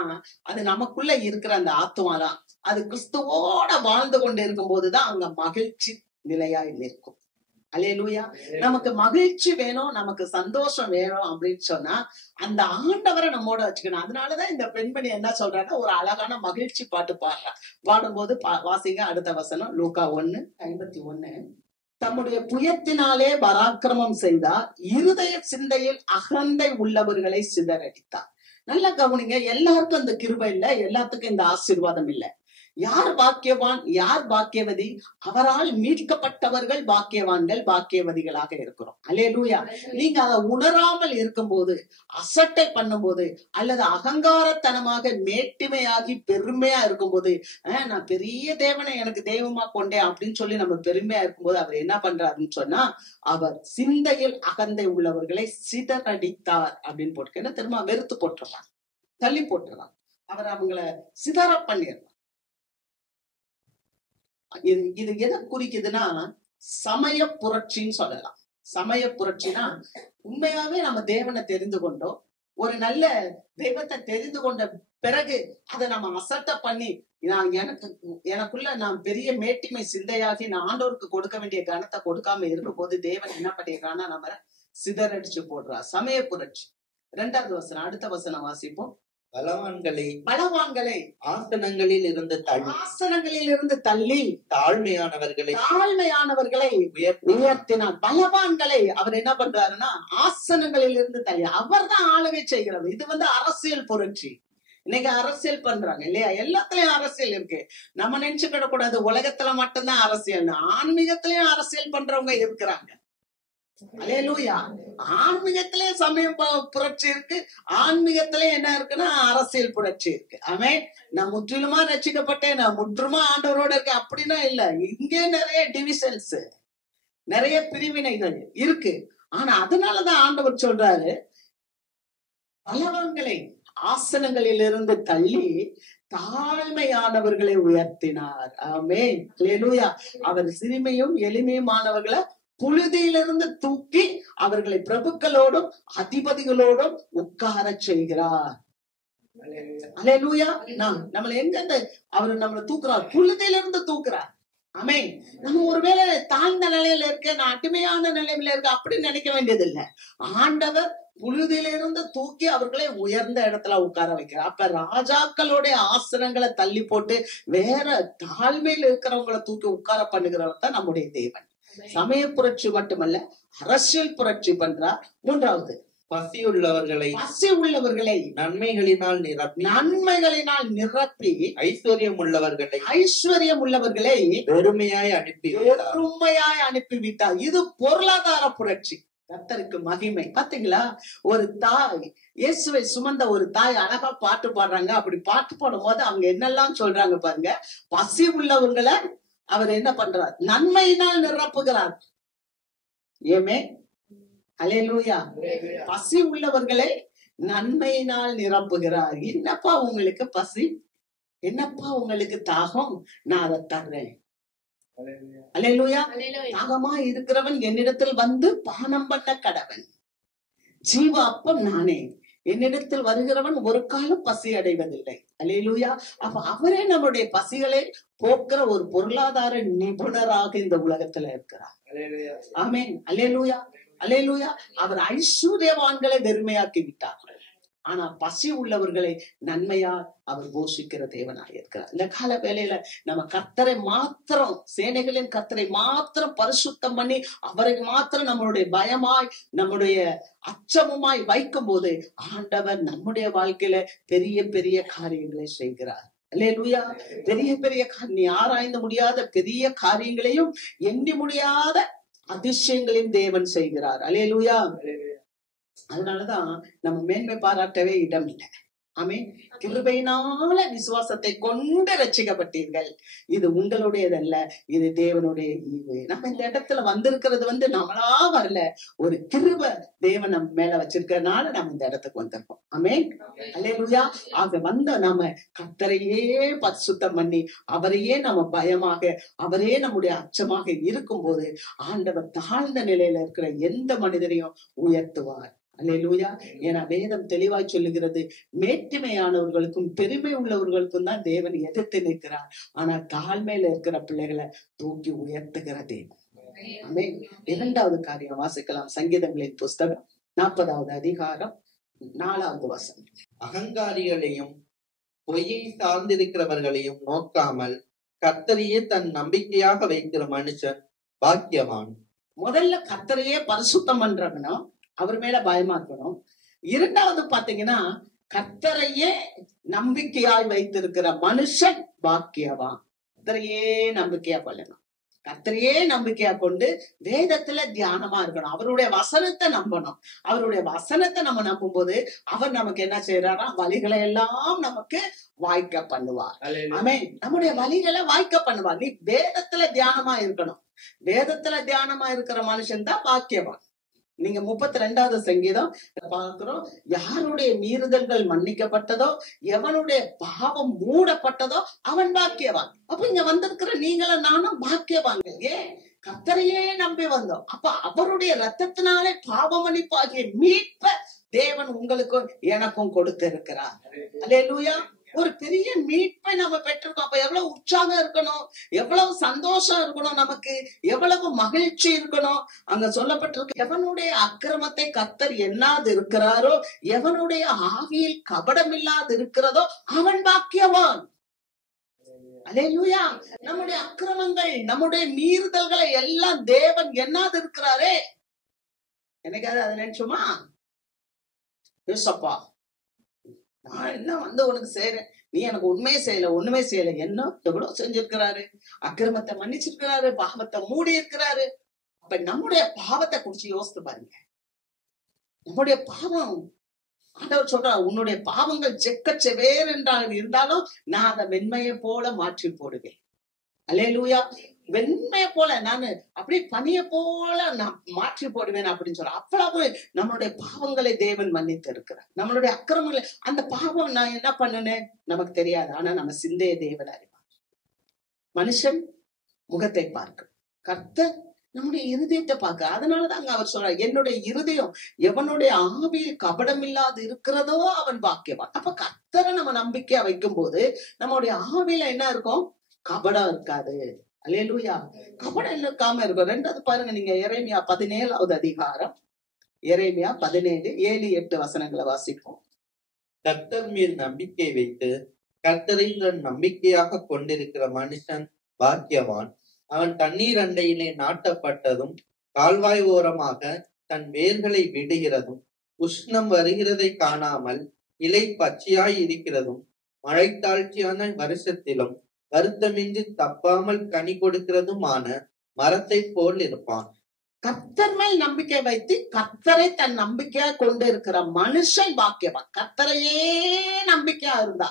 அது நமக்குள்ள இருக்கிற அந்த ஆத்மாதான். அது கிறிஸ்துவோட வாழ்ந்து கொண்டு இருக்கும் போதுதான் அங்க மகிழ்ச்சி நிலையா இருக்கும். அல்லேலூயா. நமக்கு மகிழ்ச்சி வேணும், நமக்கு சந்தோஷம் வேணும் அப்படின்னு சொன்னா அந்த ஆண்டவரை நம்மோட வச்சுக்கணும். அதனாலதான் இந்த பெண்மணி என்ன சொல்றாங்க, ஒரு அழகான மகிழ்ச்சி பாட்டு பாடுறா. பாடும்போது வாசிங்க அடுத்த வசனம், லூக்கா 1:51. தம்முடைய புயத்தினாலே பராக்கிரமம் செய்தார், இருதய சிந்தையில் அகந்தை உள்ளவர்களை சிதறடித்தார். நல்லா கவனிங்க, எல்லாருக்கும் அந்த கிருபை இல்ல, எல்லாத்துக்கும் இந்த ஆசீர்வாதம் இல்ல. யார் பாக்கியவான், யார் பாக்கியவதி? அவரால் மீட்கப்பட்டவர்கள் பாக்கியவான்கள், பாக்கியவதிகளாக இருக்கிறோம். அல்லேலூயா. நீங்க அதை உணராமல் இருக்கும்போது, அசட்டை பண்ணும்போது, அல்லது அகங்காரத்தனமாக மேட்டிமையாகி பெருமையா இருக்கும்போது, நான் பெரிய தேவனை எனக்கு தெய்வமா கொண்டேன் அப்படின்னு சொல்லி நம்ம பெருமையா இருக்கும்போது அவர் என்ன பண்றாருன்னு சொன்னா, அவர் சிந்தையில் அகந்தை உள்ளவர்களை சிதறடித்தார் அப்படின்னு போட்டு திரும்ப வெறுத்து போட்டுறாங்க, தள்ளி போட்டுறாங்க. அவர் அவங்கள சிதற பண்ணிடுறார். இது எதை குறிக்குதுன்னா சமய புரட்சின்னு சொல்லலாம். சமய புரட்சினா உண்மையாவே நம்ம தேவனை தெரிந்து கொண்டோம், ஒரு நல்ல தெய்வத்தை தெரிந்து கொண்ட பிறகு அதை நம்ம அசட்டை பண்ணி எனக்குள்ள நான் பெரிய மேட்டிமை சிந்தையாகி நான் ஆண்டவருக்கு கொடுக்க வேண்டிய கனத்தை கொடுக்காம இருக்கும் போது தேவன் என்ன பண்ணிடுறான்னா நம்ம சிதறடிச்சு போடுறா. சமய புரட்சி. 2வது வசனம், அடுத்த வசனம் வாசிப்போம். பலவான்களை ஆசனங்களில் இருந்து தள்ளி தாழ்மையானவர்களை உயர்த்தினார். பலவான்களை அவர் என்ன பண்றாருன்னா ஆசனங்களில் இருந்து தள்ளி, அவர் தான் ஆளுகை செய்கிறார். இது அரசியல் புரட்சி. இன்னைக்கு அரசியல் பண்றாங்க இல்லையா, எல்லாத்துலயும் அரசியல் இருக்கு. நம்ம நினைச்சுக்கிட கூடாது உலகத்துல மட்டும்தான் அரசியல், ஆன்மீகத்திலயும் அரசியல் பண்றவங்க இருக்கிறாங்க. அல்லேலூயா. ஆன்மீகத்திலே சமயம் புரட்சி இருக்கு, ஆன்மீகத்திலே என்ன இருக்குன்னா அரசியல் புரட்சி இருக்கு. ஆமென். நான் முற்றிலுமா ரட்சிக்கப்பட்டேன், நான் முற்றுமா ஆண்டவரோட இருக்கேன் அப்படின்னா இல்ல. இங்கே நிறைய டிவிஷன்ஸ், நிறைய பிரிவினைகள் இருக்கு. ஆனா அதனாலதான் ஆண்டவர் சொல்றாரு, பலவான்களை ஆசனங்களில் இருந்து தள்ளி தாழ்மையானவர்களை உயர்த்தினார். ஆமென். அல்லேலூயா. அவர் சிறுமையும் எளிமையுமானவர்களை புழுதியிலிருந்து தூக்கி அவர்களை பிரபுக்களோடும் அதிபதிகளோடும் உட்கார செய்கிறார். அல்லேலூயா. நம்மளை எங்க அவரு நம்மளை தூக்குறார், புழுதியிலிருந்து தூக்குறார். ஆமென். நம்ம ஒருவேளை தாழ்ந்த நிலையில இருக்க, நான் அடிமையான நிலையில இருக்க அப்படின்னு நினைக்க வேண்டியது இல்லை. ஆண்டவர் புழுதியிலிருந்து தூக்கி அவர்களை உயர்ந்த இடத்துல உட்கார வைக்கிறார். அப்ப ராஜாக்களுடைய ஆசனங்களை தள்ளி போட்டு வேற தாழ்மையில இருக்கிறவங்களை தூக்கி உட்கார பண்ணுகிறவர் தான் நம்முடைய தேவன். சமய புரட்சி மட்டுமல்ல, அரசியல் புரட்சி பண்றார். 3வது, பசி உள்ளவர்களை நன்மைகளினால் நிரப்பி ஐஸ்வர்யம் உள்ளவர்களை வெறுமையாய் அனுப்பிவிட்டார். இது பொருளாதார புரட்சி. கர்த்தருக்கு மகிமை. பாத்தீங்களா, ஒரு தாய், இயேசுவை சுமந்த ஒரு தாய் அழகா பாட்டு பாடுறாங்க. அப்படி பாட்டு பாடும் போது அவங்க என்னெல்லாம் சொல்றாங்க பாருங்க. பசி உள்ளவர்களை அவர் என்ன பண்றார், நன்மையினால் நிரப்புகிறார். ஏமே அல்லேலூயா. பசி உள்ளவர்களை நன்மையினால் நிரப்புகிறார். என்னப்பா உங்களுக்கு பசி, என்னப்பா உங்களுக்கு தாகம், நான் அதை தர்றேன். அல்லேலூயா. தாகமா இருக்கிறவன் என்னிடத்தில் வந்து பானம் பண்ண கடவன், ஜீவ அப்பம் நானே, என்னிடத்தில் வருகிறவன் ஒரு காலம் பசி அடைவதில்லை. அல்லேலூயா. அப்ப அவரே நம்முடைய பசிகளை போக்குற ஒரு பொருளாதார நிபுணராக இந்த உலகத்துல இருக்கிறார். ஆமென். அல்லேலூயா. அல்லேலூயா. அவர் ஐஸ்வர்யவான்களை வெறுமையாக்கி விட்டார். ஆனா பசி உள்ளவர்களை நன்மையால் அவர் போஷிக்கிற தேவனாக இருக்கிறார். இந்த கால வேளையில நம்ம கர்த்தரை மாத்திரம், சேனைகளின் கர்த்தரை மாத்திரம் பரிசுத்தம் பண்ணி அவரை மாத்திரம் நம்மளுடைய பயமாய் நம்முடைய அச்சமுமாய் வைக்கும் போது ஆண்டவர் நம்முடைய வாழ்க்கையில பெரிய பெரிய காரியங்களை செய்கிறார். அல்லேலூயா. பெரிய பெரிய நீ ஆராய்ந்து முடியாத பெரிய காரியங்களையும் எண்ணி முடியாத அதிசயங்களையும் தேவன் செய்கிறார். அல்லேலூயா. அதனாலதான் நம்ம மேன்மை பாராட்டவே இடம் இல்லை. ஆமென். கிருபையினால விசுவாசத்தை கொண்டு ரட்சிக்கப்பட்டீர்கள். இது உங்களுடையதல்ல, இது தேவனுடைய ஈவு. நம்ம இந்த இடத்துல வந்திருக்கிறது நம்மளா வரல, ஒரு கிருபை தேவன் நம்ம மேல வச்சிருக்கிறதுனால நம்ம இந்த இடத்துக்கு வந்திருக்கோம். ஆமென். அல்லேலூயா. ஆக வந்த நாம கர்த்தரையே பரிசுத்தம் பண்ணி அவரையே நம்ம பயமாக, அவரே நம்முடைய அச்சமாக இருக்கும்போது ஆண்டவர் தாழ்ந்த நிலையில இருக்கிற எந்த மனிதரையும் உயர்த்துவார். அல்லேலூயா. ஏன்னா வேதம் தெளிவாய் சொல்லுகிறது, மேட்டிமையானவர்களுக்கும் பெருமை உள்ளவர்களுக்கும் தான் தேவன் எதிர்த்து நிற்கிறார். ஆனா தாழ்மையில இருக்கிற பிள்ளைகளை தூக்கி உயர்த்துகிற தேவன். ஆமென். இரண்டாவது காரியம் வாசிக்கலாம். சங்கீதங்களின் புஸ்தகம் 40வது அதிகாரம் 4வது வசனம். அகங்காரிகளையும் பொய்யை சார்ந்திருக்கிறவர்களையும் நோக்காமல் கர்த்தரையே தன் நம்பிக்கையாக வைக்கிற மனுஷன் பாக்கியவான். முதல்ல கர்த்தரையே பரிசுத்தம் பண்றவனும் அவர் மேல பயமா இருக்கணும். இரண்டாவது பாத்தீங்கன்னா, கர்த்தரையே நம்பிக்கையாய் வைத்திருக்கிற மனுஷன் பாக்கியவான். கர்த்தரையே நம்பிக்கையா கொள்ளணும், கர்த்தரையே நம்பிக்கையா கொண்டு வேதத்துல தியானமா இருக்கணும், அவருடைய வசனத்தை நம்பணும். அவருடைய வசனத்தை நம்ம நம்பும் போது அவர் நமக்கு என்ன செய்யறாரா, வழிகளை எல்லாம் நமக்கு வாய்க்க பண்ணுவார். ஆமென். நம்முடைய வழிகளை வாய்க்க பண்ணுவார். நீ வேதத்துல தியானமா இருக்கணும். வேதத்துல தியானமா இருக்கிற மனுஷன் தான் பாக்கியவான். நீங்க 32வது சங்கீதம் பார்க்கிறோம். யாருடைய மீறுதல்கள் மன்னிக்கப்பட்டதோ, எவனுடைய பாவம் மூடப்பட்டதோ அவன் பாக்கியவான். அப்ப இங்க வந்திருக்கிற நீங்களும் நானும் பாக்கியவாங்க. ஏன்? கர்த்தரையே நம்பி வந்தோம். அப்ப அவருடைய ரத்தத்தினாலே பாவ மன்னிப்பாகிய மீட்ப தேவன் உங்களுக்கும் எனக்கும் கொடுத்து இருக்கிறார். அல்லேலூயா. ஒரு பெரிய மீட்பை நம்ம பெற்றிருக்கோம். அப்ப எவ்வளவு உற்சாகம் இருக்கணும், எவ்வளவு சந்தோஷம் இருக்கணும், நமக்கு எவ்வளவு மகிழ்ச்சி இருக்கணும். அங்க சொல்லப்பட்டிருக்கு, எவனுடைய அக்கிரமத்தை கர்த்தர் எண்ணாது இருக்கிறாரோ, எவனுடைய ஆவியில் கபடம் இல்லாது இருக்கிறதோ அவன் பாக்கியவான். அல்லேலூயா. நம்முடைய அக்கிரமங்கள், நம்முடைய மீறுதல்களை எல்லாம் தேவன் எண்ணாது இருக்கிறாரே. எனக்காவது அதை நினைச்சோமா, யோசப்பா நான் என்ன உனக்கு செய்யறேன், நீ எனக்கு உண்மையை செய்யல, ஒண்ணுமே செய்யல, என்ன எவ்வளவு செஞ்சிருக்கிறாரு, அக்கிரமத்தை மன்னிச்சிருக்கிறாரு, பாவத்தை மூடி இருக்கிறாரு. அப்ப நம்முடைய பாவத்தை குறிச்சு யோசித்து பாருங்க. நம்முடைய பாவம், ஆண்டவர் சொல்றார், உன்னுடைய பாவங்கள் செக்கச்செவேர் என்றால் இருந்தாலும் நான் அதை வெண்மையை போல மாற்றி போடுவேன். அல்லேலூயா. வெண்மையை போல நானு அப்படி பனிய போல நான் மாற்றி போடுவேன் அப்படின்னு சொல்ற. அவ்வளவு நம்மளுடைய பாவங்களை தேவன் மன்னித்து இருக்கிறார். நம்மளுடைய அக்கிரமங்களை, அந்த பாவம் நான் என்ன பண்ணுனேன் நமக்கு தெரியாது. ஆனா நம்ம சிந்தைய தேவன் அறிவார். மனுஷன் முகத்தை பார்க்க, கர்த்தர் நம்முடைய இருதயத்தை பார்க்க. அதனாலதான் அவர் சொல்றார், என்னுடைய இருதயம் எவனுடைய ஆவியில் கபடம் இல்லாது இருக்கிறதோ அவன் பாக்கியவான். அப்ப கர்த்தரை நம்ம நம்பிக்கையா வைக்கும் போது நம்மளுடைய ஆவியில என்ன இருக்கும், கபடம் இருக்காது. அல்லேலூயா. கபடம் இருக்காம இருக்கும். ரெண்டாவது பாருங்க, நீங்க எரேமியா 17வது அதிகாரம், எரேமியா 17, 7, 8 வசனங்களை வாசிப்போம். கர்த்தர் மேல் நம்பிக்கை வைத்து கர்த்தரை தன் நம்பிக்கையாக கொண்டிருக்கிற மனுஷன் பாக்கியவான். அவன் தண்ணீர் அண்டையிலே நாட்டப்பட்டதும் கால்வாய் ஓரமாக தன் வேர்களை விடுகிறதும் உஷ்ணம் வருகிறதை காணாமல் இலை பச்சையாய் இருக்கிறதும் மழைத்தாழ்ச்சியான வருஷத்திலும் வருத்தமின்றி தப்பாமல் கனி கொடுக்கிறதுமான மரத்தை போல் இருப்பான். கர்த்தர் மேல் நம்பிக்கை வைத்து கர்த்தரை தன் நம்பிக்கையா கொண்டு இருக்கிற மனுஷன் பாக்கியவான். கர்த்தரையே நம்பிக்கையா இருந்தா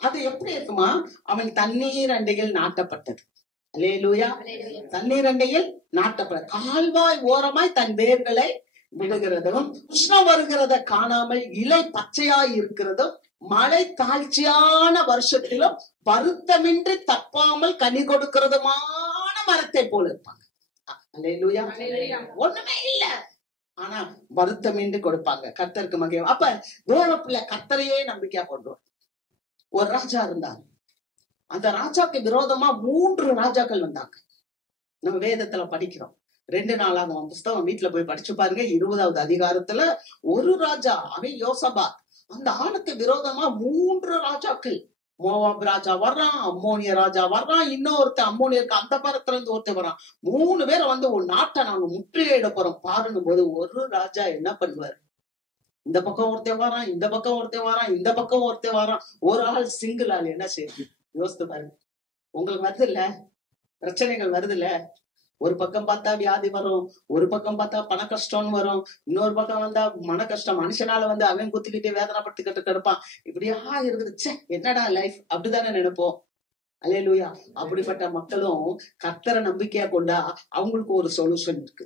அது எப்படி இருக்குமா, அவன் தண்ணீர் அண்டையில் நாட்டப்பட்டது. அல்லேலூயா. தண்ணீர் அண்டையில் நாட்டப்பட்ட கால்வாய் ஓரமாய் தன் வேர்களை விடுகிறதும் உஷ்ணம் வருகிறத காணாமல் இலை பச்சையாய் இருக்கிறதும் மழை தாழ்ச்சியான வருஷத்திலும் வருத்தமின்றி தப்பாமல் கனி கொடுக்கிறதுமான மரத்தை போல இருப்பாங்க. அல்லேலூயா. ஒண்ணுமே இல்ல, ஆனா வருத்தமின்றி கொடுப்பாங்க. கர்த்தருக்கு மகிமை. அப்ப தேவ பிள்ளை கர்த்தரையே நம்பிக்கையா கொண்டு ஒரு ராஜா இருந்தார். அந்த ராஜாக்கு விரோதமா 3 ராஜாக்கள் வந்தாங்க. நம்ம வேதத்துல படிக்கிறோம். 2 நாளாகமம் புஸ்தகம் வீட்டுல போய் படிச்சு பாருங்க. 20வது அதிகாரத்துல ஒரு ராஜா, அவன் யோசபாத். அந்த ஆளுக்கு விரோதமா 3 ராஜாக்கள். மோவாப் ராஜா வர்றான், அம்மோனிய ராஜா வர்றான், இன்னொருத்த அம்மோனியருக்கு அந்த பரத்துல இருந்து ஒருத்தர் வர்றான். 3 பேரை ஒரு நாட்டை நாங்க முற்றுகையிட போறோம் பாருங்க போது ஒரு ராஜா என்ன பண்ணுவாரு, இந்த பக்கம் ஒருத்தர் வரான், இந்த பக்கம் ஒருத்தர் வரான், இந்த பக்கம் ஒருத்தர் வரான். ஒரு ஆள் சிங்கிள் ஆள் என்ன செய்யுது யோசித்து பாருங்க. உங்களுக்கு வருது இல்ல, பிரச்சனைகள் வருது இல்ல, ஒரு பக்கம் பார்த்தா வியாதி வரும், ஒரு பக்கம் பார்த்தா பண கஷ்டம்னு வரும், இன்னொரு பக்கம் வந்தா மன கஷ்டம். மனுஷனால அவன் குத்திக்கிட்டு வேதனைப்பட்டுக்கிட்டு கிடப்பான். இப்படியா இருக்குது. ச்சே, என்னடா லைஃப், அப்படித்தானே நினைப்போம். அல்லேலூயா. அப்படிப்பட்ட மக்களும் கர்த்தரை நம்பிக்கையா கொண்டா அவங்களுக்கு ஒரு சொல்யூஷன் இருக்கு.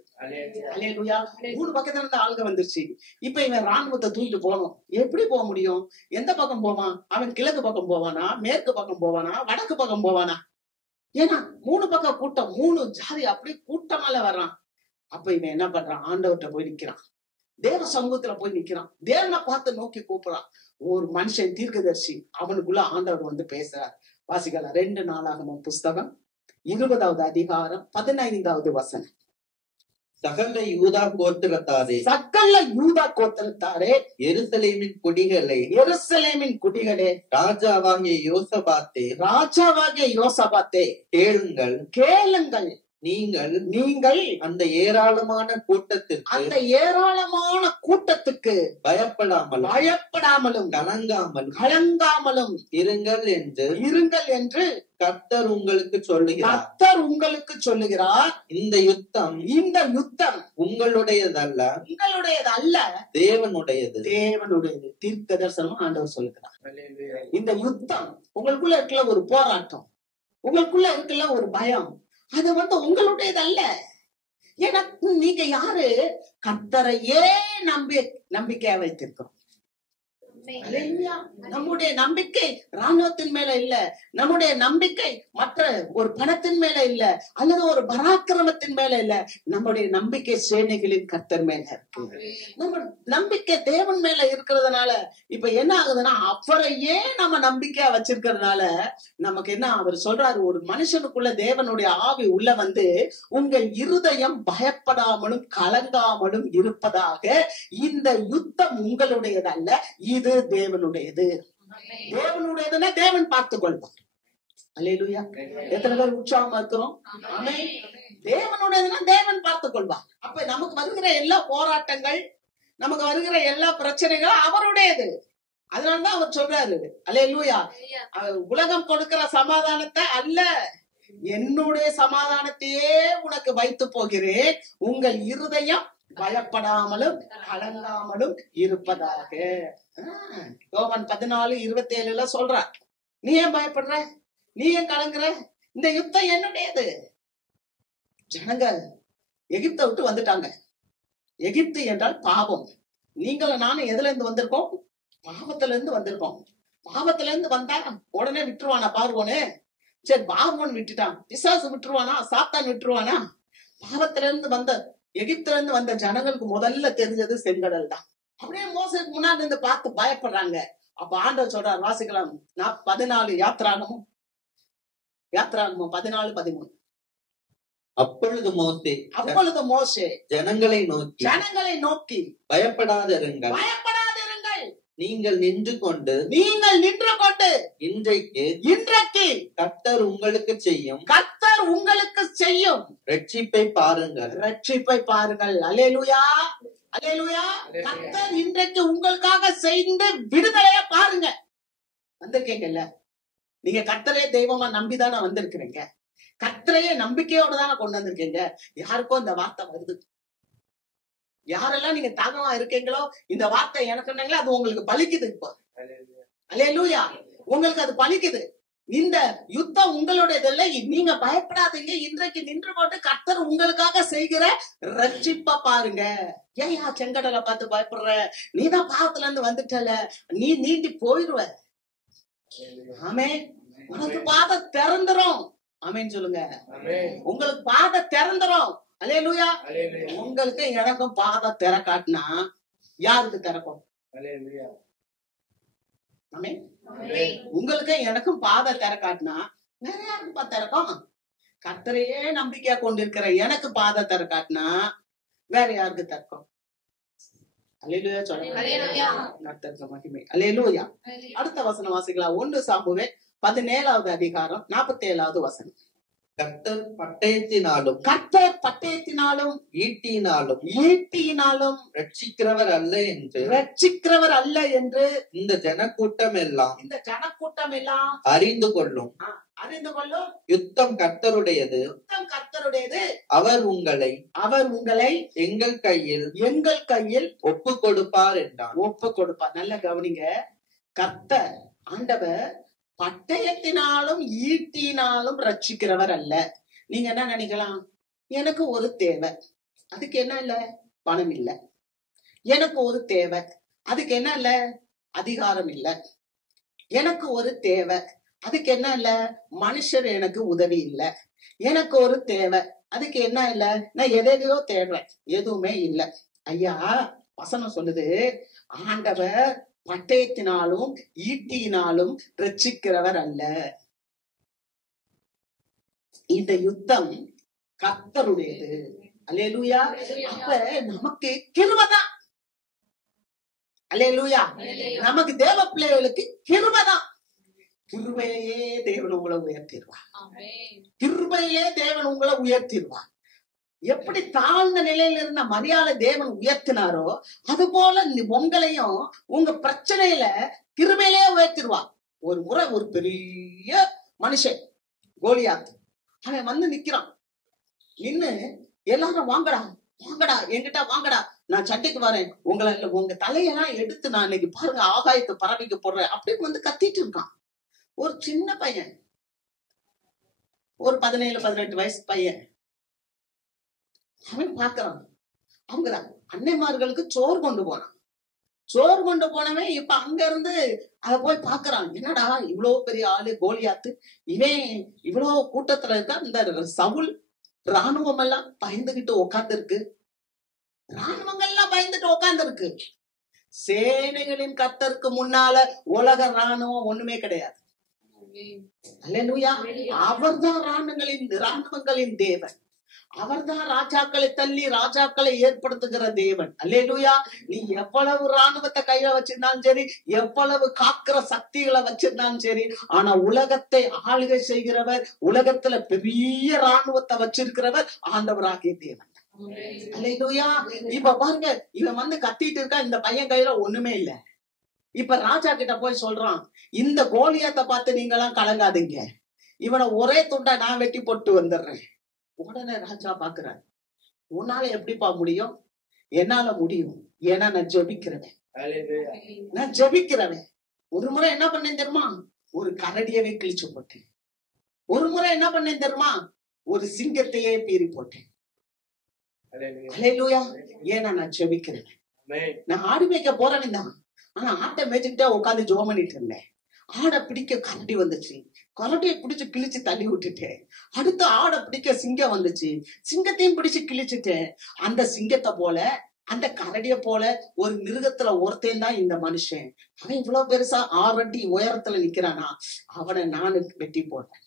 அல்லேலூயா. 3 பக்கத்துல இருந்து ஆளுங்க வந்துருச்சு. இப்ப இவன் ராணுவத்தை தூக்கிட்டு போகணும். எப்படி போக முடியும்? எந்த பக்கம் போவான்? அவன் கிழக்கு பக்கம் போவானா, மேற்கு பக்கம் போவானா, வடக்கு பக்கம் போவானா? ஏன்னா 3 பக்கம் கூட்டம், 3 ஜாதி அப்படியே கூட்டமால வர்றான். அப்ப இவன் என்ன பண்றான்? ஆண்டவர்கிட்ட போய் நிக்கிறான், தேவ சமூகத்துல போய் நிக்கிறான், தேவனை பார்த்து நோக்கி கூப்பிடுறான். ஒரு மனுஷன் தீர்க்கதரிசி, அவனுக்குள்ள ஆண்டவர் பேசுறார். வாசிக்கலாம். 2 நாளாகமம் புஸ்தகம் 20வது அதிகாரம் 15வது வசனம். சகல யூதா கோத்திரத்தாரே, சகல யூதா கோத்திரத்தாரே, எருசலேமின் குடிகளே, ராஜாவாகிய யோசபாத்தே, கேளுங்கள். நீங்கள் அந்த ஏராளமான கூட்டத்துக்கு பயப்படாமலும் கலங்காமலும் இருங்கள் என்று கர்த்தர் உங்களுக்கு சொல்லுகிறார். இந்த யுத்தம் உங்களுடையதல்ல, தேவனுடையது. தீர்க்க தரிசனம் ஆண்டவர் சொல்லுகிறார். இந்த யுத்தம் உங்களுக்குள்ள இருக்கல ஒரு போராட்டம், உங்களுக்குள்ள இருக்கல ஒரு பயம், அது உங்களுடையது அல்ல. ஏன்னா நீங்க யாரு? கர்த்தரையே நம்பிக்கையா வைத்திருக்கிறோம். நம்முடைய நம்பிக்கை ராணுவத்தின் மேல இல்ல, நம்முடைய நம்பிக்கை மற்ற ஒரு பணத்தின் மேல இல்ல, அல்லது ஒரு பராக்கிரமத்தின் மேல இல்ல. நம்முடைய நம்பிக்கை சேனைகளின் கர்த்தர் மேல இருக்கு. நம்ம நம்பிக்கை தேவன் மேல இருக்கிறதுனால இப்ப என்ன ஆகுதுன்னா, அவரையே நம்ம நம்பிக்கையா வச்சிருக்கிறதுனால நமக்கு என்ன அவர் சொல்றாரு? ஒரு மனுஷனுக்குள்ள தேவனுடைய ஆவி உள்ள உங்கள் இருதயம் பயப்படாமலும் கலங்காமலும் இருப்பதாக. இந்த யுத்தம் உங்களுடையது அல்ல, இது தேவனுடையது. தேவனுடையதுன்னா தேவன் பார்த்துக் கொள்வார். அல்லேலூயா. எத்தனை பேர் உற்சாகமா இருக்கிறோம்? ஆமென். தேவனுடையதுன்னா தேவன் பார்த்துக் கொள்வார். அப்ப நமக்கு வருகிற எல்லா போராட்டங்கள், நமக்கு வருகிற எல்லா பிரச்சனைகளும் அவருடையது. அதனாலதான் அவர் சொல்றாரு, அல்லேலூயா, உலகம் கொடுக்கிற சமாதானத்தை அல்ல, என்னுடைய சமாதானத்தையே உனக்கு வைத்து போகிறேன், உங்கள் இருதயம் பயப்படாமலும் கலங்காமலும் இருப்பதாக. யோவான் 14:27 சொல்றார். நீ ஏன் பயப்படுற? நீ ஏன் கலங்குற? இந்த யுத்தம் என்னுடையது. ஜனங்க எகிப்தை விட்டு வந்துட்டாங்க. எகிப்து என்றால் பாவம். நீங்களும் நானும் எதுல இருந்து வந்திருக்கோம்? பாவத்துல இருந்து வந்திருக்கோம். பாவத்துல இருந்து வந்தா உடனே விட்டுருவானா பார்வோனு? சரி, பார்வோன் விட்டுட்டான், பிசாசு விட்டுருவானா? சாத்தான் விட்டுருவானா? பாவத்துல இருந்து வந்த எகிப்துல இருந்து வந்த ஜனங்களுக்கு முதல்ல தெரிஞ்சது செங்கடல் தான். அப்படியே மோசேக்கு முன்னாடி இருந்து பார்த்து பயப்படுறாங்க. அப்ப ஆண்டவர் சொல்றார், வாசிக்கலாம். 14 யாத்ராகமம் 14:13. அப்பொழுது மோசே ஜனங்களை நோக்கி பயப்படாதிருங்கள், நீங்கள் நின்று கொண்டு இன்றைக்கு கர்த்தர் உங்களுக்கு செய்யும் ரட்சிப்பை பாருங்கள். அல்லேலூயா. கர்த்தர் இன்றைக்கு உங்களுக்காக செய்து விடுதலைய பாருங்க. வந்திருக்கீங்கல்ல, நீங்க கர்த்தரே தெய்வமா நம்பிதானே வந்திருக்கிறீங்க. கர்த்தரையே நம்பிக்கையோட தானே கொண்டு வந்திருக்கீங்க. யாருக்கோ இந்த வார்த்தை வருது. யாரெல்லாம் நீங்க தாகமா இருக்கீங்களோ, இந்த வார்த்தை எனக்கு அது உங்களுக்கு பலிக்குது. இப்போ அல்லேலூயா, உங்களுக்கு அது பலிக்குது. இந்த யுத்தம் உங்களுடையதில்லை, நீங்க பயப்படாதீங்க. இன்றைக்கு நின்று கொண்டு கர்த்தர் உங்களுக்காக செய்கிற ரட்சிப்ப பாருங்க. ஏயா செங்கடலை பார்த்து பயப்படுற? நீதான் பாவத்துல இருந்து வந்துட்டல, நீ நீண்டி போயிடுவ. ஆமே, உனக்கு பாதை திறந்துரும். ஆமேன்னு சொல்லுங்க. உங்களுக்கு பாதை திறந்துரும். அல்லேலூயா. உங்களுக்கு எனக்கும் பாதை திற காட்டினா யாருக்கு திறக்கும்? ஆமென். உங்களுக்கு எனக்கும் பாதை திற காட்டினா வேற யாருக்கு திறக்கும்? கர்த்தரையே நம்பிக்கையா கொண்டிருக்கிற எனக்கு பாதை திற காட்டினா வேற யாருக்கு திறக்கும்? அல்லேலூயா சொல்லுங்க. கர்த்தருக்கு மகிமை. அல்லேலூயா. அடுத்த வசனம் வாசிக்கலாம். 1 சாமுவேல் 17வது அதிகாரம் 47வது வசனம். கர்த்தர் பட்டயத்தினாலும் கர்த்தர் பட்டயத்தினாலும் ஈட்டியினாலும் ரட்சிக்கிறவர் அல்ல என்று இந்த ஜனக்கூட்டம் எல்லாம் அறிந்து கொள்ளும். யுத்தம் கர்த்தருடையது, அவர் உங்களை எங்கள் கையில் ஒப்பு கொடுப்பார் என்றார். ஒப்பு கொடுப்பார். நல்ல கவனிங்க. கர்த்தர் ஆண்டவர் பட்டயத்தினாலும் ஈட்டினாலும் ரட்சிக்கிறவர் அல்ல. நீங்க என்ன நினைக்கலாம்? எனக்கு ஒரு தேவை, அதுக்கு என்ன இல்ல? பணம் இல்ல. எனக்கு ஒரு தேவை, அதுக்கு என்ன இல்ல? அதிகாரம் இல்ல. எனக்கு ஒரு தேவை, அதுக்கு என்ன இல்ல? மனுஷர் எனக்கு உதவி இல்ல. எனக்கு ஒரு தேவை, அதுக்கு என்ன இல்ல? நான் எதையோ தேடுறேன், எதுவுமே இல்ல. ஐயா, வசனம் சொல்லுது, ஆண்டவர் பட்டயத்தினாலும் ஈட்டியினாலும் ரட்சிக்கிறவர் அல்ல. இந்த யுத்தம் கர்த்தருடையது. அல்லேலூயா. அப்ப நமக்கு கிருபைதான். அல்லேலூயா. நமக்கு தேவ பிள்ளைகளுக்கு கிருபைதான். கிருபையிலே தேவன் உங்களை உயர்த்திடுவார். கிருபையிலே தேவன் உங்களை உயர்த்திடுவார். எப்படி தாழ்ந்த நிலையில இருந்த மரியாதை தேவன் உயர்த்தினாரோ, அது போல உங்களையும் உங்க பிரச்சனையில கிருபையிலே உயர்த்திடுவார். ஒரு முறை ஒரு பெரிய மனுஷன் கோலியாத், அவன் வந்து நிக்கிறான். நின்னு எல்லாரும் வாங்கடா வாங்கடா, என்கிட்ட வாங்கடா, நான் சண்டைக்கு வரேன், உங்க தலையெல்லாம் எடுத்து நான் இன்னைக்கு பாருங்க ஆகாயத்தை பறவைக்கு போடுறேன் அப்படின்னு வந்து கத்திட்டு இருக்கான். ஒரு சின்ன பையன், ஒரு 17-18 வயசு பையன். அவன் பாக்குறான். அவங்கதான் அன்னைமார்களுக்கு சோறு கொண்டு போனான். சோறு கொண்டு போனவன் இப்ப அங்க இருந்து அத போய் பாக்குறான். என்னடா இவ்வளவு பெரிய ஆளு கோலியாத்து, இவன் இவ்வளவு கூட்டத்துல இருக்கா. இந்த சவுல் ராணுவம் எல்லாம் பயந்துகிட்டு உட்கார்ந்து இருக்கு. ராணுவங்கள்லாம் பயந்துட்டு உட்கார்ந்து இருக்கு. சேனைகளின் கர்த்தருக்கு முன்னால உலக ராணுவம் ஒண்ணுமே கிடையாது. அல்லேலூயா. அவர்தான் ராணுவங்களின் தேவன். அவர்தான் ராஜாக்களை தள்ளி ராஜாக்களை ஏற்படுத்துகிற தேவன். அல்லேலூயா. நீ எவ்வளவு ராணுவத்தை கையில வச்சிருந்தாலும் சரி, எவ்வளவு காக்கிற சக்திகளை வச்சிருந்தாலும் சரி, ஆனா உலகத்தை ஆளுகை செய்கிறவர், உலகத்துல பெரிய ராணுவத்தை வச்சிருக்கிறவர் ஆண்டவராகிய தேவன். அல்லேலூயா. இப்ப பாருங்க, இவன் வந்து கத்திட்டு இருக்கா. இந்த பையன் கையில ஒண்ணுமே இல்ல. இப்ப ராஜா கிட்ட போய் சொல்றான், இந்த கோலியாத்தை பார்த்து நீங்க எல்லாம் கலங்காதீங்க, இவனை ஒரே துண்டா நான் வெட்டி போட்டு வந்துடுறேன். உடனே ராஜா பாக்குறாரு, உன்னால எப்படிப்பா முடியும்? என்னால முடியும், ஏன்னா நான் ஜெபிக்கிறவன். ஒரு முறை என்ன பண்ணேன் தெரியுமா? ஒரு கரடியவே கிழிச்சு போட்டேன். ஒரு முறை என்ன பண்ணேன் தெரியுமா? ஒரு சிங்கத்தையே பீறி போட்டேன். அல்லேலூயா. ஏன்னா நான் ஜெபிக்கிறவன். நான் ஆடு மேய்க்க போறேன் தான், ஆனா ஆட்டை மேய்ச்சிக்கிட்டே உட்காந்து ஜெபம் பண்ணிட்டு இருந்தேன். ஆடை பிடிக்க கரடி வந்துச்சு, கரடியை பிடிச்சு கிழிச்சு தள்ளி விட்டுட்டேன். அடுத்து ஆடை பிடிக்க சிங்கம் வந்துச்சு, சிங்கத்தையும் பிடிச்சு கிழிச்சுட்டேன். அந்த சிங்கத்தை போல, அந்த கரடிய போல ஒரு மிருகத்துல ஒருத்தன் தான் இந்த மனுஷன். அவன் இவ்வளவு பெருசா 6 அடி உயரத்துல நிக்கிறானா, அவனை நானு வெட்டி போட்டேன்.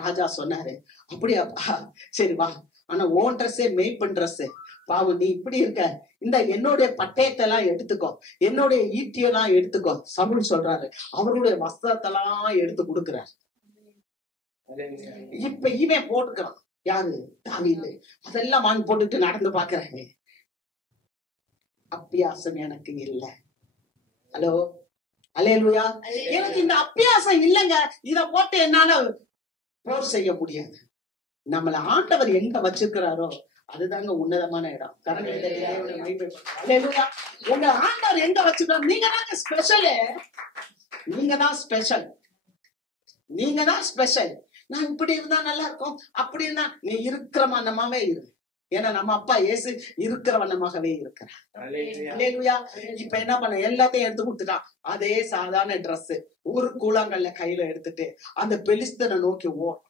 ராஜா சொன்னாரு, அப்படியாப்பா, சரி வா, ஆனா ஓன் ட்ரெஸ்ஸே மேய்ப்பன் ட்ரெஸ், பாவம் நீ இப்படி இருக்க, இந்த என்னுடைய பட்டயத்தை எல்லாம் எடுத்துக்கோ, என்னுடைய ஈட்டியெல்லாம் எடுத்துக்கோ. சவுல் சொல்றாரு, அவருடைய வஸ்திரத்தெல்லாம் எடுத்து கொடுக்கிறார். இப்ப இவன் போட்டுக்கிறான். யாரு? தாவீது. அதெல்லாம் வாங்கி போட்டுட்டு நடந்து பாக்குறாங்க. அப்பியாசம் எனக்கு இல்ல. ஹலோ, அல்லேலூயா. எனக்கு இந்த அப்பியாசம் இல்லைங்க, இத போட்டு என்னால போர் செய்ய முடியாது. நம்மள ஆண்டவர் எங்க வச்சிருக்கிறாரோ அதுதாங்க உன்னதமான இடம். உங்க ஆண்டவர் எங்க வச்சிருக்காரு? நீங்க தாங்க ஸ்பெஷல். நீங்க தான் ஸ்பெஷல். நீங்க தான் ஸ்பெஷல். நான் இப்படி இருந்தா நல்லா இருக்கும், அப்படி இருந்தா நீ இருக்கிற வண்ணமாவே இரு. ஏன்னா நம்ம அப்பா இயேசு இருக்கிற வண்ணமாகவே இருக்கிறார். அல்லேலூயா. இப்ப என்ன பண்ண, எல்லாத்தையும் எடுத்து கொடுத்துட்டான். அதே சாதாரண ட்ரெஸ், ஒரு கூழாங்கல்ல கையில எடுத்துட்டு அந்த பெலிஸ்தனை நோக்கி ஓடும்.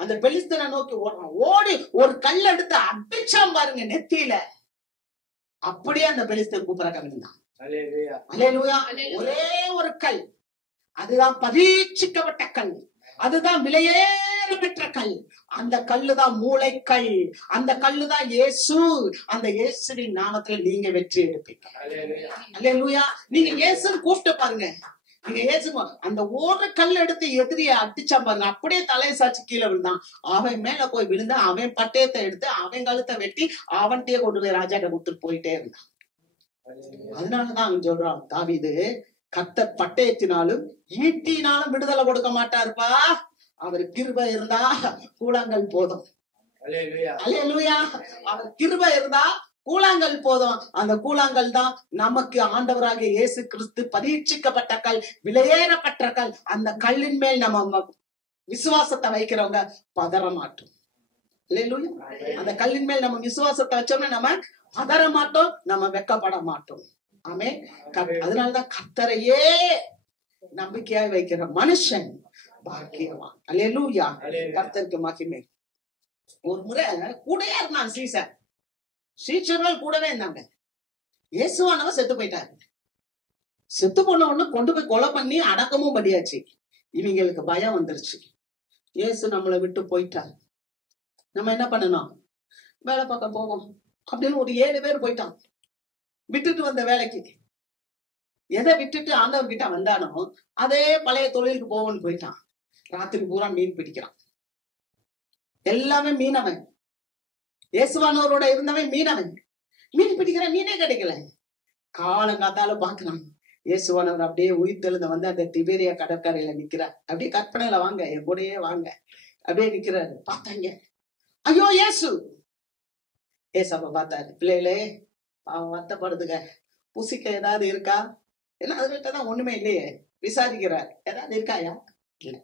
அந்த பெலிஸ்தனை நோக்கி ஓடுறான். ஓடி ஒரு கல் எடுத்து அடிச்சான் பாருங்க நெத்தியில. அப்படியே அந்த பெலிஸ்தன் கூப்பிடறாங்க. அல்லேலூயா. ஒரே ஒரு கல், அதுதான் பரீட்சிக்கப்பட்ட கல், அதுதான் விலையேற பெற்ற கல். அந்த கல்லுதான் மூளைக்கல், அந்த கல்லுதான் இயேசு. அந்த இயேசுவின் நாமத்துல நீங்க வெற்றி எடுப்பீங்க. அல்லேலூயா. நீங்க இயேசுன்னு கூப்பிட்டு பாருங்க, அங்க ஏசுமா அந்த ஓடுற கல் எடுத்து எதிரிய அடிச்சான் பாருங்க, அப்படியே தலையை சாச்சு கீழே விழுந்தான். அவன் மேல போய் விழுந்தா அவன் பட்டயத்தை எடுத்து அவன் கழுத்தை வெட்டி அவன்கிட்டயே கொண்டு போய் ராஜாட்ட கொடுத்துட்டு போயிட்டே இருந்தான். அதனாலதான் அவன் சொல்றான், தாவீது, கர்த்தர் பட்டயத்தினாலும் ஈட்டினாலும் விடுதலை கொடுக்க மாட்டாருப்பா, அவர் கிருபை இருந்தா கூழாங்கல் போதும். அல்லேலூயா. அவர் கிருபை இருந்தா கூழாங்கல் போதும். அந்த கூழாங்கல் தான் நமக்கு ஆண்டவராகிய இயேசு கிறிஸ்து பரீட்சிக்கப்பட்ட கல், விலையேறப்பட்ட கல். அந்த கல்லின் மேல் நம்ம விசுவாசத்தை வைக்கிறவங்க பதற மாட்டோம். அல்லேலூயா. அந்த கல்லின் மேல் நம்ம விசுவாசத்தை வச்சோம்னா நம்ம பதற மாட்டோம், நம்ம வெக்கப்பட மாட்டோம். ஆமென். அதனாலதான் கர்த்தரையே நம்பிக்கையாய் வைக்கிற மனுஷன் பாக்கியவான். அல்லேலூயா. கர்த்தருக்கு மகிமை. ஒரு முறை கூடயே இருந்தான் சீசர், சீச்சர்கள் கூடவே இருந்தாங்க. இயேசுவானவர் செத்து போயிட்டாரு. செத்து போன உடனே கொண்டு போய் கொலை பண்ணி அடக்கமும் பண்ணியாச்சு. இவங்களுக்கு பயம் வந்துருச்சு, இயேசு நம்மளை விட்டு போயிட்டார், நம்ம என்ன பண்ணணும், வேலை பார்க்க போவோம் அப்படின்னு ஒரு 7 பேர் போயிட்டான். விட்டுட்டு வந்த வேலைக்கு எதை விட்டுட்டு ஆண்டவர்கிட்ட வந்தானோ அதே பழைய தொழிலுக்கு போவோன்னு போயிட்டான். ராத்திரி பூரா மீன் பிடிக்கிறான். எல்லாமே மீனவன். இயேசுவானவரோட இருந்தவன் மீனவன். மீன் பிடிக்கிற மீனே கிடைக்கல. காலங்காத்தால பாக்குறான், இயேசுவானவர் அப்படியே உயிர்த்தெழுந்த வந்து அந்த திபேரியா கடற்கரையில நிக்கிறார். அப்படியே கற்பனையில வாங்க, என் கூடயே வாங்க, அப்படியே நிக்கிறாரு. பார்த்தாங்க, ஐயோ இயேசு. ஏசப்ப பார்த்தாரு, பிள்ளைகளே அவன் வருத்தப்படுதுங்க, புசிக்க ஏதாவது இருக்கா? ஏன்னா அதுகிட்டதான் ஒண்ணுமே இல்லையே. விசாரிக்கிறார், ஏதாவது இருக்காயா? இல்ல.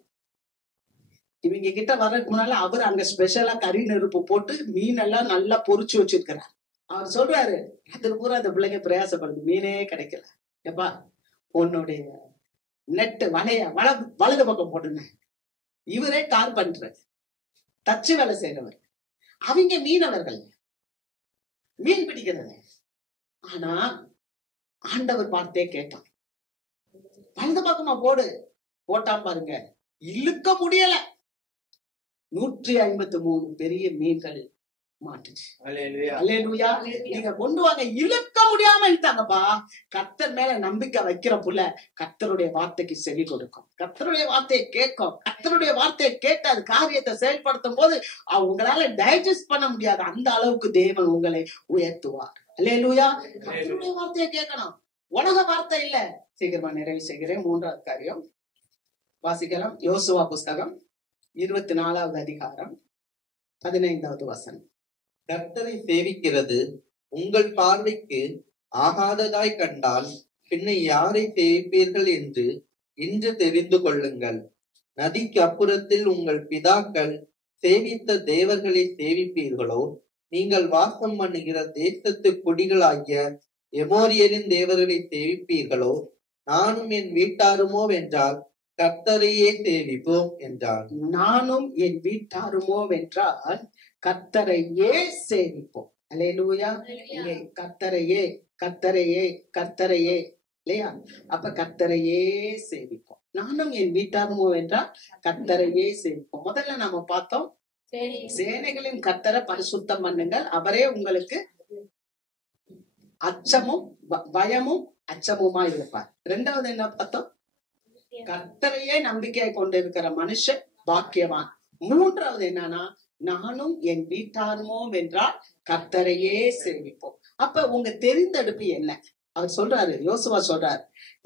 இவங்க கிட்ட வர்றதுக்கு முன்னால அவர் அங்க ஸ்பெஷலா கறி நெருப்பு போட்டு மீன் எல்லாம் நல்லா பொரிச்சு வச்சிருக்கிறார். அவர் சொல்றாரு, அது பூரா அந்த பிள்ளைங்க பிரயாசப்படுது, மீனே கிடைக்கல. எப்பா உன்னுடைய நெட்டு வலைய வலது பக்கம் போட்டுங்க. இவரே கார் பண்றது, தச்சு வேலை செய்யறவர். அவங்க மீனவர்கள், மீன் பிடிக்கிறது. ஆனா ஆண்டவர் பார்த்தே கேட்டான், வலது பக்கமா போடு. போட்டான் பாருங்க, இழுக்க முடியல. 153 பெரிய மீன்கள் மாட்டுச்சு. அல்லேலூயா. நீங்க கொண்டு வாங்க, இழுக்க முடியாம இழுத்தாங்கப்பா. கர்த்தர் மேல நம்பிக்கை வைக்கிற புள்ள கர்த்தருடைய வார்த்தைக்கு செவி கொடுக்கும், கர்த்தருடைய வார்த்தையை கேட்கும். கர்த்தருடைய வார்த்தையை கேட்டு அது காரியத்தை செயல்படுத்தும் போது உங்களால டைஜஸ்ட் பண்ண முடியாது, அந்த அளவுக்கு தேவன் உங்களை உயர்த்துவார். அல்லேலூயா. கர்த்தருடைய வார்த்தையை கேட்கணும், உலக வார்த்தை இல்ல. சீக்கிரமா நிறைவு செய்கிறேன். 3வது காரியம் வாசிக்கலாம். யோசுவா புஸ்தகம் 24வது அதிகாரம் 15வது வசனம். கர்த்தரை சேவிக்கிறது உங்கள் பார்வைக்கு ஆகாததாய் கண்டால் பின்ன யாரை சேவிப்பீர்கள் என்று இன்று தெரிந்து கொள்ளுங்கள். நதிக்கு அப்புறத்தில் உங்கள் பிதாக்கள் சேவித்த தேவர்களை சேவிப்பீர்களோ, நீங்கள் வாசம் பண்ணுகிற தேசத்து குடிகளாகிய எமோரியரின் தேவர்களை சேவிப்பீர்களோ, நானும் என் வீட்டாருமோ வென்றால் கர்த்தரையே சேவிப்போம் என்றார். நானும் என் வீட்டாருமோ வென்றால் கர்த்தரையே சேவிப்போம். அல்லேலூயா. கர்த்தரையே கர்த்தரையே கர்த்தரையே இல்லையா? அப்ப கர்த்தரையே சேவிப்போம். நானும் என் வீட்டாருமோ என்றால் கர்த்தரையே சேவிப்போம். முதல்ல நாம பார்த்தோம், சேனைகளின் கர்த்தரை பரிசுத்தம் பண்ணுங்கள், அவரே உங்களுக்கு அச்சமும் பயமும் அச்சமுமா இருப்பார். 2வது என்ன பார்த்தோம், கர்த்தரையே நம்பிக்கையை கொண்டிருக்கிற மனுஷன் பாக்கியவான். 3வது என்னன்னா, நானும் என் வீட்டாருமோ என்றால் கர்த்தரையே சேவிப்போம். அப்ப உங்க தெரிந்தெடுப்பு என்ன? அவர் சொல்றாரு, யோசுவா சொல்றாரு,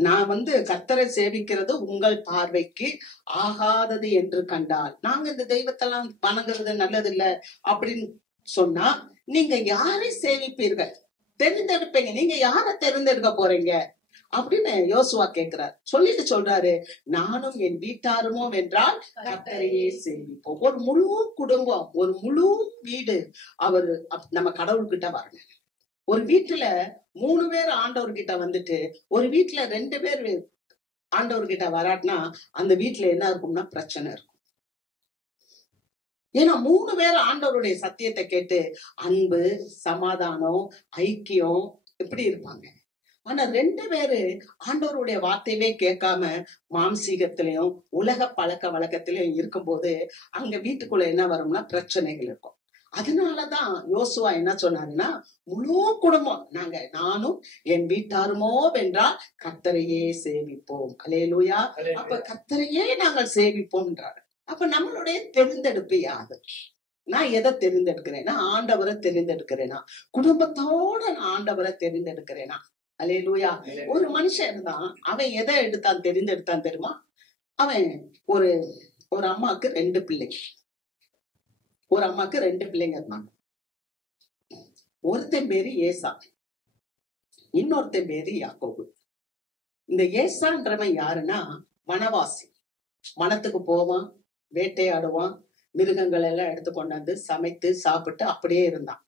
நான் கர்த்தரை சேவிக்கிறது உங்கள் பார்வைக்கு ஆகாதது என்று கண்டால், நாங்க இந்த தெய்வத்தெல்லாம் வணங்குறது நல்லது இல்ல அப்படின்னு சொன்னா நீங்க யாரை சேவிப்பீர்கள்? தெரிந்தெடுப்பீங்க. நீங்க யாரை தெரிந்தெடுக்க போறீங்க அப்படின்னு யோசுவா கேட்கிறார். சொல்லிட்டு சொல்றாரு, நானும் என் வீட்டாருமோ என்றால் கர்த்தரையே சேவிப்போம். ஒரு முழு குடும்பம், ஒரு முழு வீடு அவரு நம்ம கடவுள்கிட்ட வரணும். ஒரு வீட்டுல 3 பேர் ஆண்டவர்கிட்ட வந்துட்டு ஒரு வீட்டுல 2 பேர் ஆண்டவர்கிட்ட வராட்டினா அந்த வீட்டுல என்ன இருக்கும்னா பிரச்சனை இருக்கும். ஏன்னா 3 பேர் ஆண்டவருடைய சத்தியத்தை கேட்டு அன்பு, சமாதானம், ஐக்கியம் இப்படி இருப்பாங்க. ஆனா 2 பேரு ஆண்டவருடைய வார்த்தையவே கேட்காம மாம்சீகத்திலையும் உலக பழக்க வழக்கத்திலையும் இருக்கும்போது அங்க வீட்டுக்குள்ள என்ன வரும்னா பிரச்சனைகள் இருக்கும். அதனாலதான் யோசுவா என்ன சொன்னாருன்னா, முழு குடும்பம் நானும் என் வீட்டாருமோ வென்றால் கர்த்தரையே சேவிப்போம். அல்லேலூயா. அப்ப கர்த்தரையே நாங்கள் சேவிப்போம்ன்றாரு. அப்ப நம்மளுடைய தெரிந்தெடுப்பு யாது? நான் எதை தெரிந்தெடுக்கிறேன்னா, ஆண்டவரை தெரிந்தெடுக்கிறேனா? குடும்பத்தோட நான் ஆண்டவரை தெரிந்தெடுக்கிறேனா? அல்லேலூயா. ஒரு மனுஷன் இருந்தான், அவன் எதை தெரிந்தெடுத்தான் தெரியுமா? அவன் ஒரு அம்மாக்கு 2 பிள்ளைங்க. ஒரு அம்மாக்கு 2 பிள்ளைங்க இருந்தாங்க. ஒருத்தன் பேரு ஏசா, இன்னொருத்தன் பேரு யாக்கோபு. இந்த ஏசான்றவன் யாருன்னா வனவாசி. வனத்துக்கு போவான், வேட்டையாடுவான், மிருகங்கள் எல்லாம் எடுத்து கொண்டாந்து சமைத்து சாப்பிட்டு அப்படியே இருந்தான்.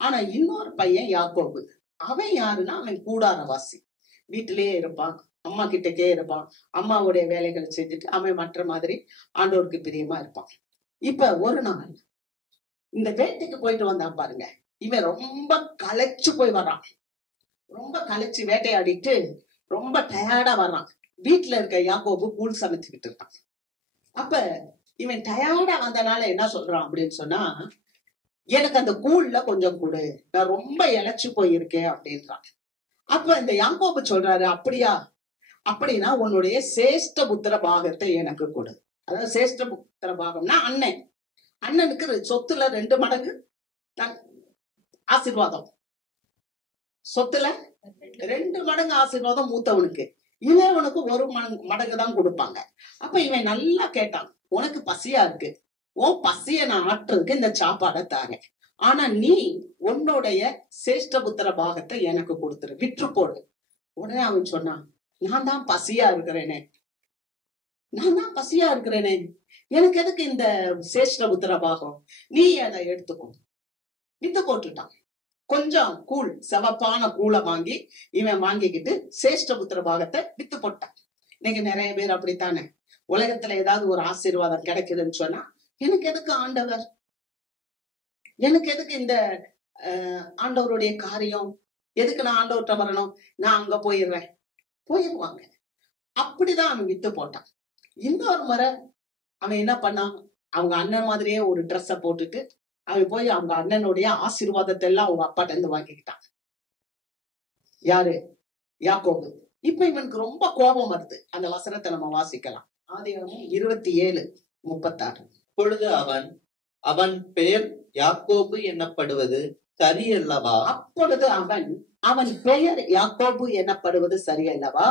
ஆனா இன்னொரு பையன் யாக்கோபு, அவன் யாருன்னா அவன் கூடாரவாசி. வீட்டிலேயே இருப்பான், அம்மா கிட்டக்கே இருப்பான், அம்மாவுடைய வேலைகளை செஞ்சுட்டு அவன் மற்ற மாதிரி ஆண்டவருக்கு பிரியமா இருப்பான். இப்ப ஒரு நாள் இந்த வேட்டைக்கு போயிட்டு வந்தான் பாருங்க. இவன் ரொம்ப களைச்சு போய் வர்றான். ரொம்ப களைச்சு வேட்டையாடிட்டு ரொம்ப டயர்டா வர்றான். வீட்டுல இருக்க யாக்கோபு கூழ் சமைச்சுக்கிட்டு இருக்கான். அப்ப இவன் டயர்டா வந்தனால என்ன சொல்றான் அப்படின்னு சொன்னா, எனக்கு அந்த கூழ்ல கொஞ்சம் கொடு, நான் ரொம்ப இழைச்சு போயிருக்கேன் அப்படின்றான். அப்ப இந்த யாக்கோபு சொல்றாரு, அப்படியா, அப்படின்னா உன்னுடைய சேஷ்ட புத்திர பாகத்தை எனக்கு கொடு. அதாவது சேஷ்ட புத்திர பாகம்னா அண்ணனுக்கு சொத்துல 2 மடங்கு ஆசீர்வாதம். சொத்துல 2 மடங்கு ஆசீர்வாதம் மூத்தவனுக்கு, இளையவனுக்கு 1 மடங்கு தான் கொடுப்பாங்க. அப்ப இவன் நல்லா கேட்டான், உனக்கு பசியா இருக்கு, உன் பசிய நான் ஆற்றுறதுக்கு இந்த சாப்பாடை தாரேன். ஆனா நீ உன்னுடைய சேஷ்ட புத்திர பாகத்தை எனக்கு கொடுத்துரு, விற்று போடு. உடனே அவன் சொன்னான், நான் தான் பசியா இருக்கிறேனே, எனக்கு எதுக்கு இந்த சேஷ்ட புத்திர பாகம், நீ அதை எடுத்துக்கோ. வித்து போட்டுட்டான். கொஞ்சம் கூழ், செவப்பான கூழை வாங்கி இவன் வாங்கிக்கிட்டு சேஷ்ட புத்திர பாகத்தை வித்து போட்டான். இன்னைக்கு நிறைய பேர் அப்படித்தானே, உலகத்துல ஏதாவது ஒரு ஆசீர்வாதம் கிடைக்குதுன்னு சொன்னா, எனக்கு எதுக்கு ஆண்டவர், எனக்கு எதுக்கு இந்த ஆண்டவருடைய காரியம், எதுக்கு நான் ஆண்டவர்கிட்ட வரணும், நான் அங்க போயிடுவாங்க. அப்படிதான் அவன் வித்து போட்டான். இன்னொரு முறை அவன் என்ன பண்ணான், அவங்க அண்ணன் மாதிரியே ஒரு ட்ரெஸ்ஸ போட்டுட்டு அவன் போய் அவங்க அண்ணனுடைய ஆசீர்வாதத்தை எல்லாம் அவங்க அப்பாட்ட இருந்து வாங்கிக்கிட்டான். யாரு? யாக்கோபு. இப்ப இவனுக்கு ரொம்ப கோபம் வருது. அந்த வசனத்தை நம்ம வாசிக்கலாம். ஆதியாகமம் 27:36. இப்பொழுது அவன் பெயர் யாக்கோபு என்னப்படுவது சரியல்லவா? அப்பொழுது அவன் பெயர் யாக்கோபு என்னப்படுவது சரியல்லவா?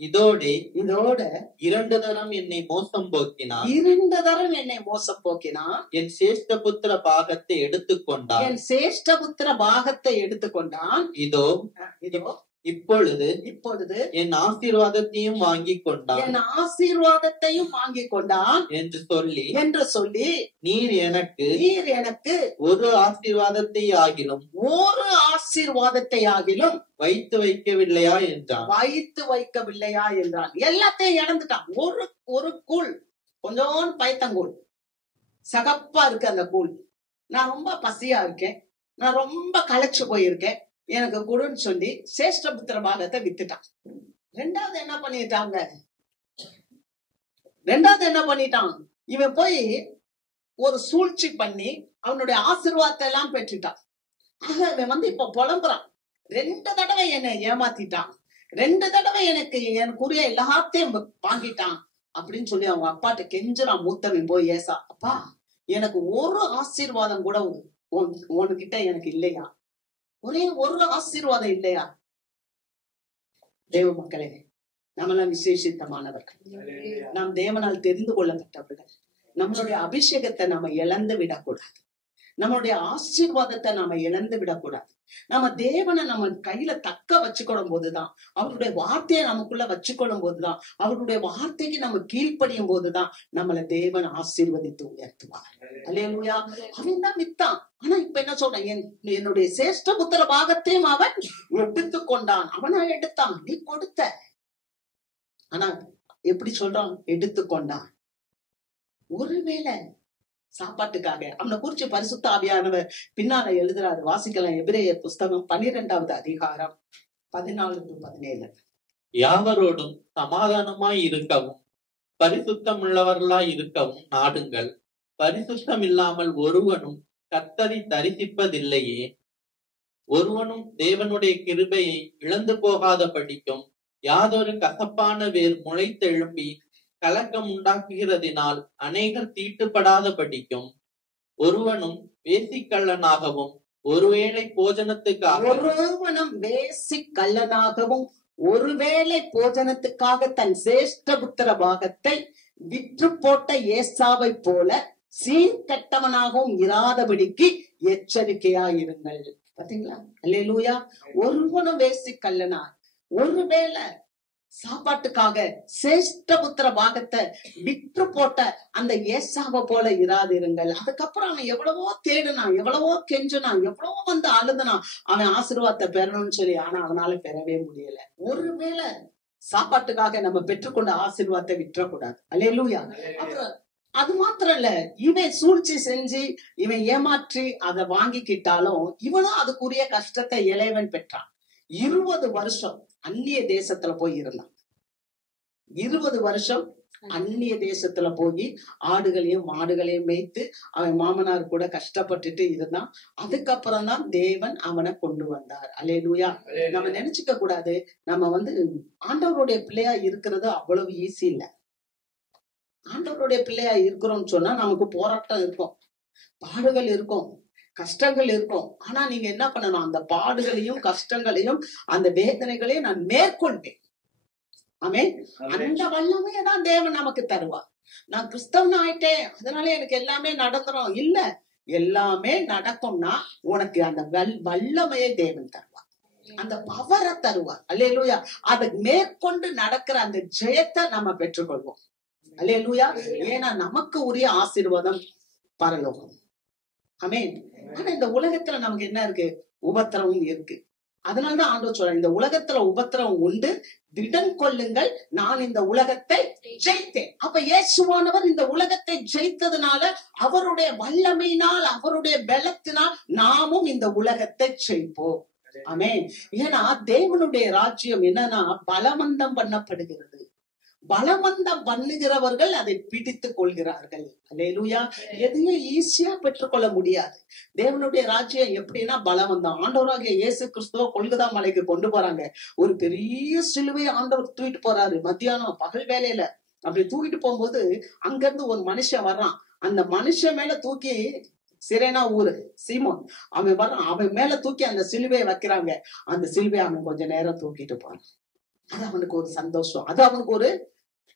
இதோட 2 தரம் என்னை மோசம் போக்கினான். என் சேஷ்ட புத்திர பாகத்தை எடுத்துக்கொண்டான். இதோ இப்பொழுது என் ஆசீர்வாதத்தையும் வாங்கிக் கொண்டான் என்று சொல்லி நீர் எனக்கு ஒரு ஆசீர்வாதத்தை ஆகிலும் வைத்து வைக்கவில்லையா என்றான். எல்லாத்தையும் இழந்துட்டான். ஒரு கூழ், கொஞ்சோண்டு பயத்தங்கூழ், சகப்பா இருக்கு அந்த கூழ். நான் ரொம்ப பசியா இருக்கேன், நான் ரொம்ப களைச்சு போயிருக்கேன், எனக்கு கொடுன்னு சொல்லி சேஷ்ட புத்திர பாகத்தை வித்துட்டான். ரெண்டாவது என்ன பண்ணிட்டான், இவன் போய் ஒரு சூழ்ச்சி பண்ணி அவனுடைய ஆசீர்வாதத்தை எல்லாம் பெற்றுட்டான். ஆக இவன் இப்ப புலம்புறான், 2 தடவை என்னை ஏமாத்திட்டான், 2 தடவை எனக்குரிய எல்லாத்தையும் வாங்கிட்டான் அப்படின்னு சொல்லி அவங்க அப்பாட்ட கெஞ்சுறான். மூத்தவன் போய், ஏசா அப்பா, எனக்கு ஒரு ஆசீர்வாதம் கூட உன்கிட்ட எனக்கு இல்லையா, ஒரே ஒரு ஆசீர்வாதம் இல்லையா? தேவ மக்களே, நம்மளாம் விசேஷித்தமானவர்கள், நாம் தேவனால் தெரிந்து கொள்ளப்பட்டவர்கள். நம்மளுடைய அபிஷேகத்தை நாம இழந்து விடக்கூடாது, நம்மளுடைய ஆசீர்வாதத்தை நாம இழந்து விடக்கூடாது. நம்ம தேவனை நம்ம கையில தக்க வச்சுக்கொள்ளும் போதுதான், அவருடைய வார்த்தையை நமக்குள்ள வச்சுக்கொள்ளும் போதுதான், அவருடைய வார்த்தைக்கு நம்ம கீழ்ப்படியும் போதுதான் நம்மளை தேவன் ஆசீர்வதித்து உயர்த்துவார். அல்லேலூயா. அவன் தான் வித்தான். ஆனா இப்ப என்ன சொல்றேன், என்னுடைய சேஷ்ட புத்திர பாகத்தையும் அவன் எடுத்துக்கொண்டான். அவனா எடுத்தான், நீ கொடுத்த. ஆனா எப்படி சொல்றான், எடுத்துக்கொண்டான். ஒருவேளை சாப்பாட்டுக்காக அவனை குறிச்சு பரிசுத்த ஆவியானவர் பின்னால எழுதுறாரு. வாசிக்கலாம். எபிரேயர் புஸ்தகம் 12வது அதிகாரம் 14-17. யாவரோடும் சமாதானமாய் இருக்கவும் பரிசுத்தம் உள்ளவர்களாய் இருக்கவும் நாடுங்கள். பரிசுத்தம் இல்லாமல் ஒருவனும் கர்த்தரை தரிசிப்பதில்லையே. ஒருவனும் தேவனுடைய கிருபையை இழந்து போகாத படிக்கும் யாதொரு கசப்பான வேர் முளைத்தெழும்பி கலக்கம் உண்டாக்குகிறதினால் அநேகர் தீட்டுப்படாத படிக்கும் ஒருவனும் வேசிக்கள்ளனாகவும் ஒருவேளை போஜனத்துக்காக ஒருவனும் வேசிக்கள்ளனாகவும் ஒருவேளை போஜனத்துக்காக தன் சேஷ்டபுத்திர பாகத்தை விற்று போட்ட ஏசாவை போல சீர்கட்டவனாகவும் இராதபடிக்கு எச்சரிக்கையாயிருங்கள். பாத்தீங்களா? அல்லேலூயா. ஒருவனும் வேசிக்கள்ளனா, ஒருவேளை சாப்பாட்டுக்காக சேஷ்டபுத்திர பாகத்தை விற்று போட்ட அந்த ஏசாவை போல இராதிருங்கள். அதுக்கப்புறம் அவன் எவ்வளவோ தேடுனான், எவ்வளவோ கெஞ்சுனான், எவ்வளவோ வந்து அழுதுனான் அவன் ஆசீர்வாதத்தை பெறணும்னு சொல்லி. ஆனா அவனால பெறவே முடியல. ஒருவேளை சாப்பாட்டுக்காக நம்ம பெற்றுக்கொண்ட ஆசீர்வாதத்தை விட்டுறக்கூடாது. அல்லேலூயா. அப்புறம் அது மாத்திரம் இல்ல, இவன் சூழ்ச்சி செஞ்சு இவன் ஏமாற்றி அதை வாங்கிக்கிட்டாலும் இவனும் அதுக்குரிய கஷ்டத்தை இளையவன் பெற்றான். 20 வருஷம் அந்நிய தேசத்துல போய் இருந்தான். 20 வருஷம் அந்நிய தேசத்துல போய் ஆடுகளையும் மாடுகளையும் மேய்த்து அவன் மாமனார் கூட கஷ்டப்பட்டுட்டு இருந்தான். அதுக்கப்புறம் தான் தேவன் அவனை கொண்டு வந்தார். அல்லேலூயா. நம்ம நினைச்சுக்க கூடாது நம்ம வந்து ஆண்டவருடைய பிள்ளையா இருக்கிறது அவ்வளவு ஈஸி இல்ல. ஆண்டவருடைய பிள்ளையா இருக்கிறோம்னு சொன்னா நமக்கு போராட்டம் இருக்கும், பாடுகள் இருக்கும், கஷ்டங்கள் இருக்கும். ஆனா நீங்க என்ன பண்ணணும், அந்த பாடுகளையும் கஷ்டங்களையும் அந்த வேதனைகளையும் நான் மேற்கொள்வேன். ஆமென். அந்த வல்லமையை தான் தேவன் நமக்கு தருவார். நான் கிறிஸ்தவன் ஆயிட்டேன் அதனால எனக்கு எல்லாமே நடந்துரும் இல்ல. எல்லாமே நடக்கும்னா உனக்கு அந்த வல்லமையை தேவன் தருவார், அந்த பவரை தருவார். அல்லேலூயா. அதை மேற்கொண்டு நடக்கிற அந்த ஜெயத்தை நம்ம பெற்றுக்கொள்வோம். அல்லேலூயா. ஏன்னா நமக்கு உரிய ஆசீர்வாதம் பரலோகம். ஆமென். ஆனா இந்த உலகத்துல நமக்கு என்ன இருக்கு? உபத்திரவும் இருக்கு. அதனாலதான் ஆண்டவர் சொல்றார், இந்த உலகத்துல உபத்திரவம் உண்டு, திடன் கொள்ளுங்கள், நான் இந்த உலகத்தை ஜெயித்தேன். அப்ப இயேசுவானவர் இந்த உலகத்தை ஜெயித்ததுனால அவருடைய வல்லமையினால் அவருடைய பலத்தினால் நாமும் இந்த உலகத்தை ஜெயிப்போம். ஆமென். ஏன்னா தேவனுடைய ராஜ்யம் என்னன்னா பலவந்தம் பண்ணப்படுகிறது. பலவந்தம் பண்ணுகிறவர்கள் அதை பிடித்துக் கொள்கிறார்கள். அல்லேலூயா. எதையும் ஈஸியா பெற்றுக்கொள்ள முடியாது. தேவனுடைய ராஜ்யம் எப்படின்னா பலவந்தம். ஆண்டவராகிய இயேசு கிறிஸ்துவ கொல்கதா மலைக்கு கொண்டு போறாங்க. ஒரு பெரிய சிலுவையை ஆண்டவர் தூக்கிட்டு போறாரு. மத்தியானம் பகல் வேலையில அப்படி தூக்கிட்டு போகும்போது அங்க இருந்து ஒரு மனுஷன் வர்றான். அந்த மனுஷன் மேல தூக்கி சிரேனா ஊரு சீமோன் அவன் வர்றான். அவன் மேல தூக்கி அந்த சிலுவையை வைக்கிறாங்க. அந்த சிலுவையை அவன் கொஞ்ச நேரம் தூக்கிட்டு போறான். அது அவனுக்கு ஒரு சந்தோஷம், அது அவனுக்கு ஒரு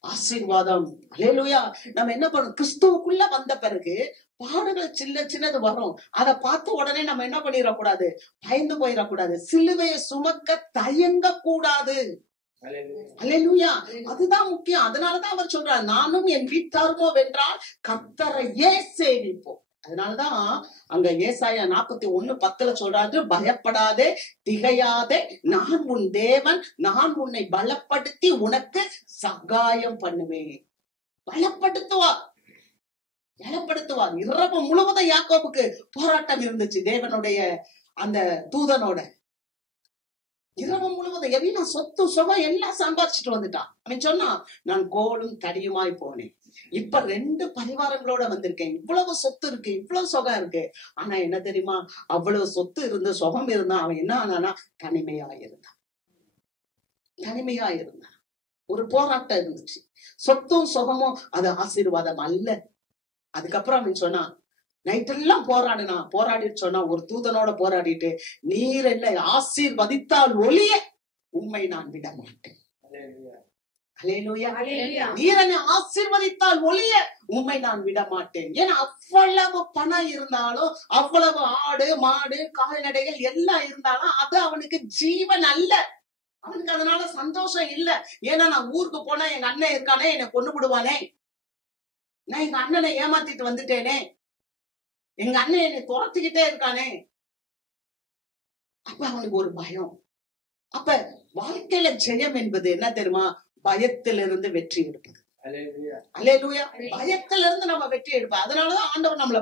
ஆசீர்வாதம். அல்லேலூயா. நம்ம என்ன பண்ணணும், கிறிஸ்துவுக்குள்ள வந்த பிறகு பாடுகள் சின்னது வரும். அதை பார்த்த உடனே நம்ம என்ன பண்ணிடக்கூடாது, பயந்து போயிடக்கூடாது. சிலுவையை சுமக்க தயங்க கூடாது. அல்லேலூயா. அதுதான் முக்கியம். அதனாலதான் அவர் சொல்றார், நானும் என் வீட்டாருமோ வென்றால் கர்த்தரையே சேவிப்போம். அதனாலதான் அங்க ஏசாயா 41:10 சொல்றாரு, பயப்படாதே திகையாதே, நான் உன் தேவன், நான் உன்னை பலப்படுத்தி உனக்கு சகாயம் பண்ணுவேன். பலப்படுத்துவார். இரவு முழுவதும் யாக்கோபுக்கு போராட்டம் இருந்துச்சு தேவனுடைய அந்த தூதனோட. இரவு முழுவதும் எல்லாம் சொத்து சுகம் எல்லாம் சம்பாதிச்சுட்டு வந்துட்டான். அவன் சொன்னான், நான் கோலும் தடியுமாய் போனேன், இப்ப 2 பரிவாரங்களோட வந்திருக்கேன், இவ்வளவு சொத்து இருக்கு, இவ்வளவு சுகம் இருக்கு. ஆனா என்ன தெரியுமா, அவ்வளவு சொத்து இருந்து சுகம் இருந்தா அவன் என்ன ஆனானா தனிமையா இருந்தான். ஒரு போராட்டம் இருந்துச்சு. சொத்தும் சுகமும் அது ஆசீர்வாதம் அல்ல. அதுக்கப்புறம் அவன் சொன்னான், நைட்டெல்லாம் போராடிட்டு சொன்னா, ஒரு தூதனோட போராடிட்டு, நீர் என்னை ஆசீர்வதித்தால் ஒழிய உம்மை நான் விட மாட்டேன். நீர் என்னை ஆசீர்வதித்தால் ஒழிய உம்மை நான் விட மாட்டேன். ஏன்னா அவ்வளவு பணம் இருந்தாலும், அவ்வளவு ஆடு மாடு கால்நடைகள் எல்லாம் இருந்தாலும் அது அவனுக்கு ஜீவன் அல்ல. அவனுக்கு அதனால சந்தோஷம் இல்ல. ஏன்னா நான் ஊருக்கு போனா எங்க அண்ணன் இருக்கானே, என்னை கொண்டு விடுவானே, நான் எங்க அண்ணனை ஏமாத்திட்டு வந்துட்டேனே, எங்க அண்ணன் என்னை துரத்துக்கிட்டே இருக்கானே. அப்ப அவனுக்கு ஒரு பயம். அப்ப வாழ்க்கையில ஜெயம் என்பது என்ன தெரியுமா, பயத்திலிருந்து வெற்றி எடுப்பது. அல்லேலூயா. பயத்திலிருந்து நம்ம வெற்றி எடுப்போம். அதனாலதான் ஆண்டவர் நம்மளை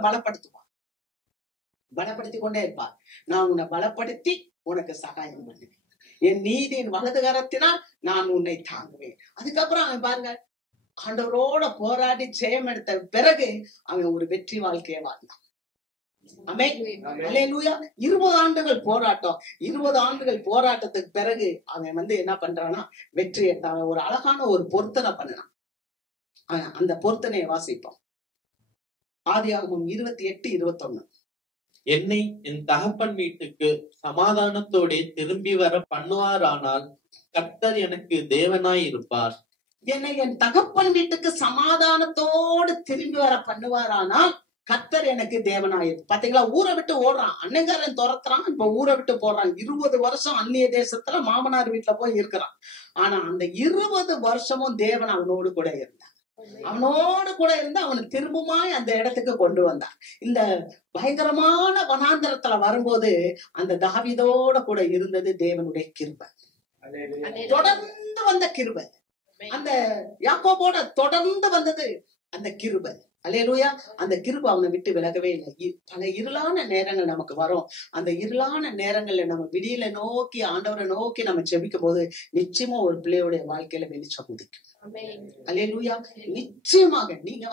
பலப்படுத்தி கொண்டே இருப்பார். நான் உன்னை பலப்படுத்தி உனக்கு சகாயம் பண்ணுவேன், என் நீதியின் வலது கரத்தினால் நான் உன்னை தாங்குவேன். அதுக்கப்புறம் அவன் பாருங்க, ஆண்டவரோட போராடி ஜெயம் எடுத்த பிறகு அவன் ஒரு வெற்றி வாழ்க்கையை வாழ்ந்தான். ஆமென். அல்லேலூயா. 20 ஆண்டுகள் போராட்டம். 20 ஆண்டுகள் போராட்டத்துக்கு பிறகு அவன் என்ன பண்றான்னா வெற்றி. ஒரு அழகான ஒரு பொருத்தனை பண்ணினான். அந்த பொருத்தனையை வாசிப்போம். ஆதியாகமம் 28:21. என்னை என் தகப்பன் வீட்டுக்கு சமாதானத்தோட திரும்பி வர பண்ணுவாரானால் கர்த்தர் எனக்கு தேவனாய் இருப்பார். என்னை என் தகப்பன் வீட்டுக்கு சமாதானத்தோடு திரும்பி வர பண்ணுவாரானால் கர்த்தர் எனக்கு தேவனாயிரு. பாத்தீங்களா, ஊரை விட்டு ஓடுறான், அன்னைக்காரன் துரத்துறான், இப்ப ஊரை விட்டு போறான். 20 வருஷம் அந்நிய தேசத்துல மாமனார் வீட்டுல போய் இருக்கிறான். ஆனா அந்த 20 வருஷமும் தேவன் அவனோடு கூட இருந்தான். அவனோடு கூட இருந்து அவனை திரும்பமாய் அந்த இடத்துக்கு கொண்டு வந்தான். இந்த பயங்கரமான வனாந்தரத்துல வரும்போது அந்த தாவீதோட கூட இருந்தது தேவனுடைய கிருபை. தொடர்ந்து வந்த கிருபை. அந்த யாக்கோபோட தொடர்ந்து வந்தது அந்த கிருபை. அல்லேலூயா. அந்த கிருபை அவனை விட்டு விலகவே இல்லை. பல இருளான நேரங்கள் நமக்கு வரும். அந்த இருளான நேரங்கள்ல நம்ம விடியல நோக்கி ஆண்டவரை நோக்கி நம்ம ஜெபிக்கும் போது நிச்சயமா ஒரு பிள்ளையோட வாழ்க்கையில வெளிச்சம் உதிக்கும். அல்லேலூயா. நிச்சயமாக நீங்க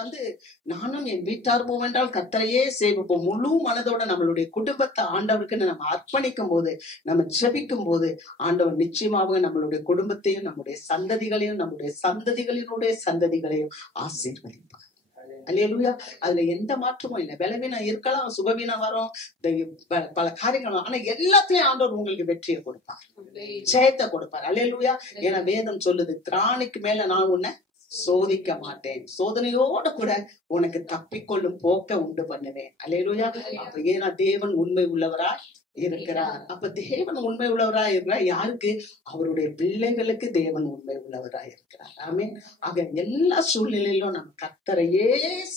நானும் என் வீட்டார் போவென்றால் கர்த்தரையே சேவிப்போம். முழு மனதோட நம்மளுடைய குடும்பத்தை ஆண்டவருக்கு நம்ம அர்ப்பணிக்கும் போது, நம்ம ஜெபிக்கும் போது ஆண்டவர் நிச்சயமாக நம்மளுடைய குடும்பத்தையும் நம்முடைய சந்ததிகளையும் நம்முடைய சந்ததிகளினுடைய சந்ததிகளையும் ஆசீர்வதிப்பார். அல்லேலூயா. அதுல எந்த மாற்றமும் இல்லை. பலவீனம் இருக்கலாம், சுகவீனம் வரும், பல காரியங்கள், ஆனா எல்லாத்தையும் ஆண்டவர் உங்களுக்கு வெற்றியை கொடுப்பார், ஜெயத்தை கொடுப்பார். அல்லேலூயா. ஏன்னா வேதம் சொல்லுது, திராணிக்கு மேல நான் உன்னை சோதிக்க மாட்டேன், சோதனையோட கூட உனக்கு தப்பிக்கொள்ளும் போக்க உண்டு பண்ணுவேன். அல்லேலூயா. அப்ப ஏன்னா தேவன் உண்மை உள்ளவராய் இருக்கிறார். அப்ப தேவன் உண்மை உள்ளவராய் இருக்கிறார். யாருக்கு? அவருடைய பிள்ளைகளுக்கு தேவன் உண்மை உள்ளவராய் இருக்கிறார். ஆமென். ஆக எல்லா சூழ்நிலையிலும் நம்ம கர்த்தரையே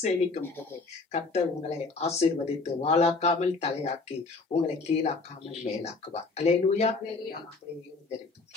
சேவிக்கும் போது கர்த்தர் உங்களை ஆசீர்வதித்து வாளாக்காமல் தலையாக்கி உங்களை கீழாக்காமல் மேலாக்குவார். அல்லேலூயா. நாம் அப்படியே இருந்திருப்போம்.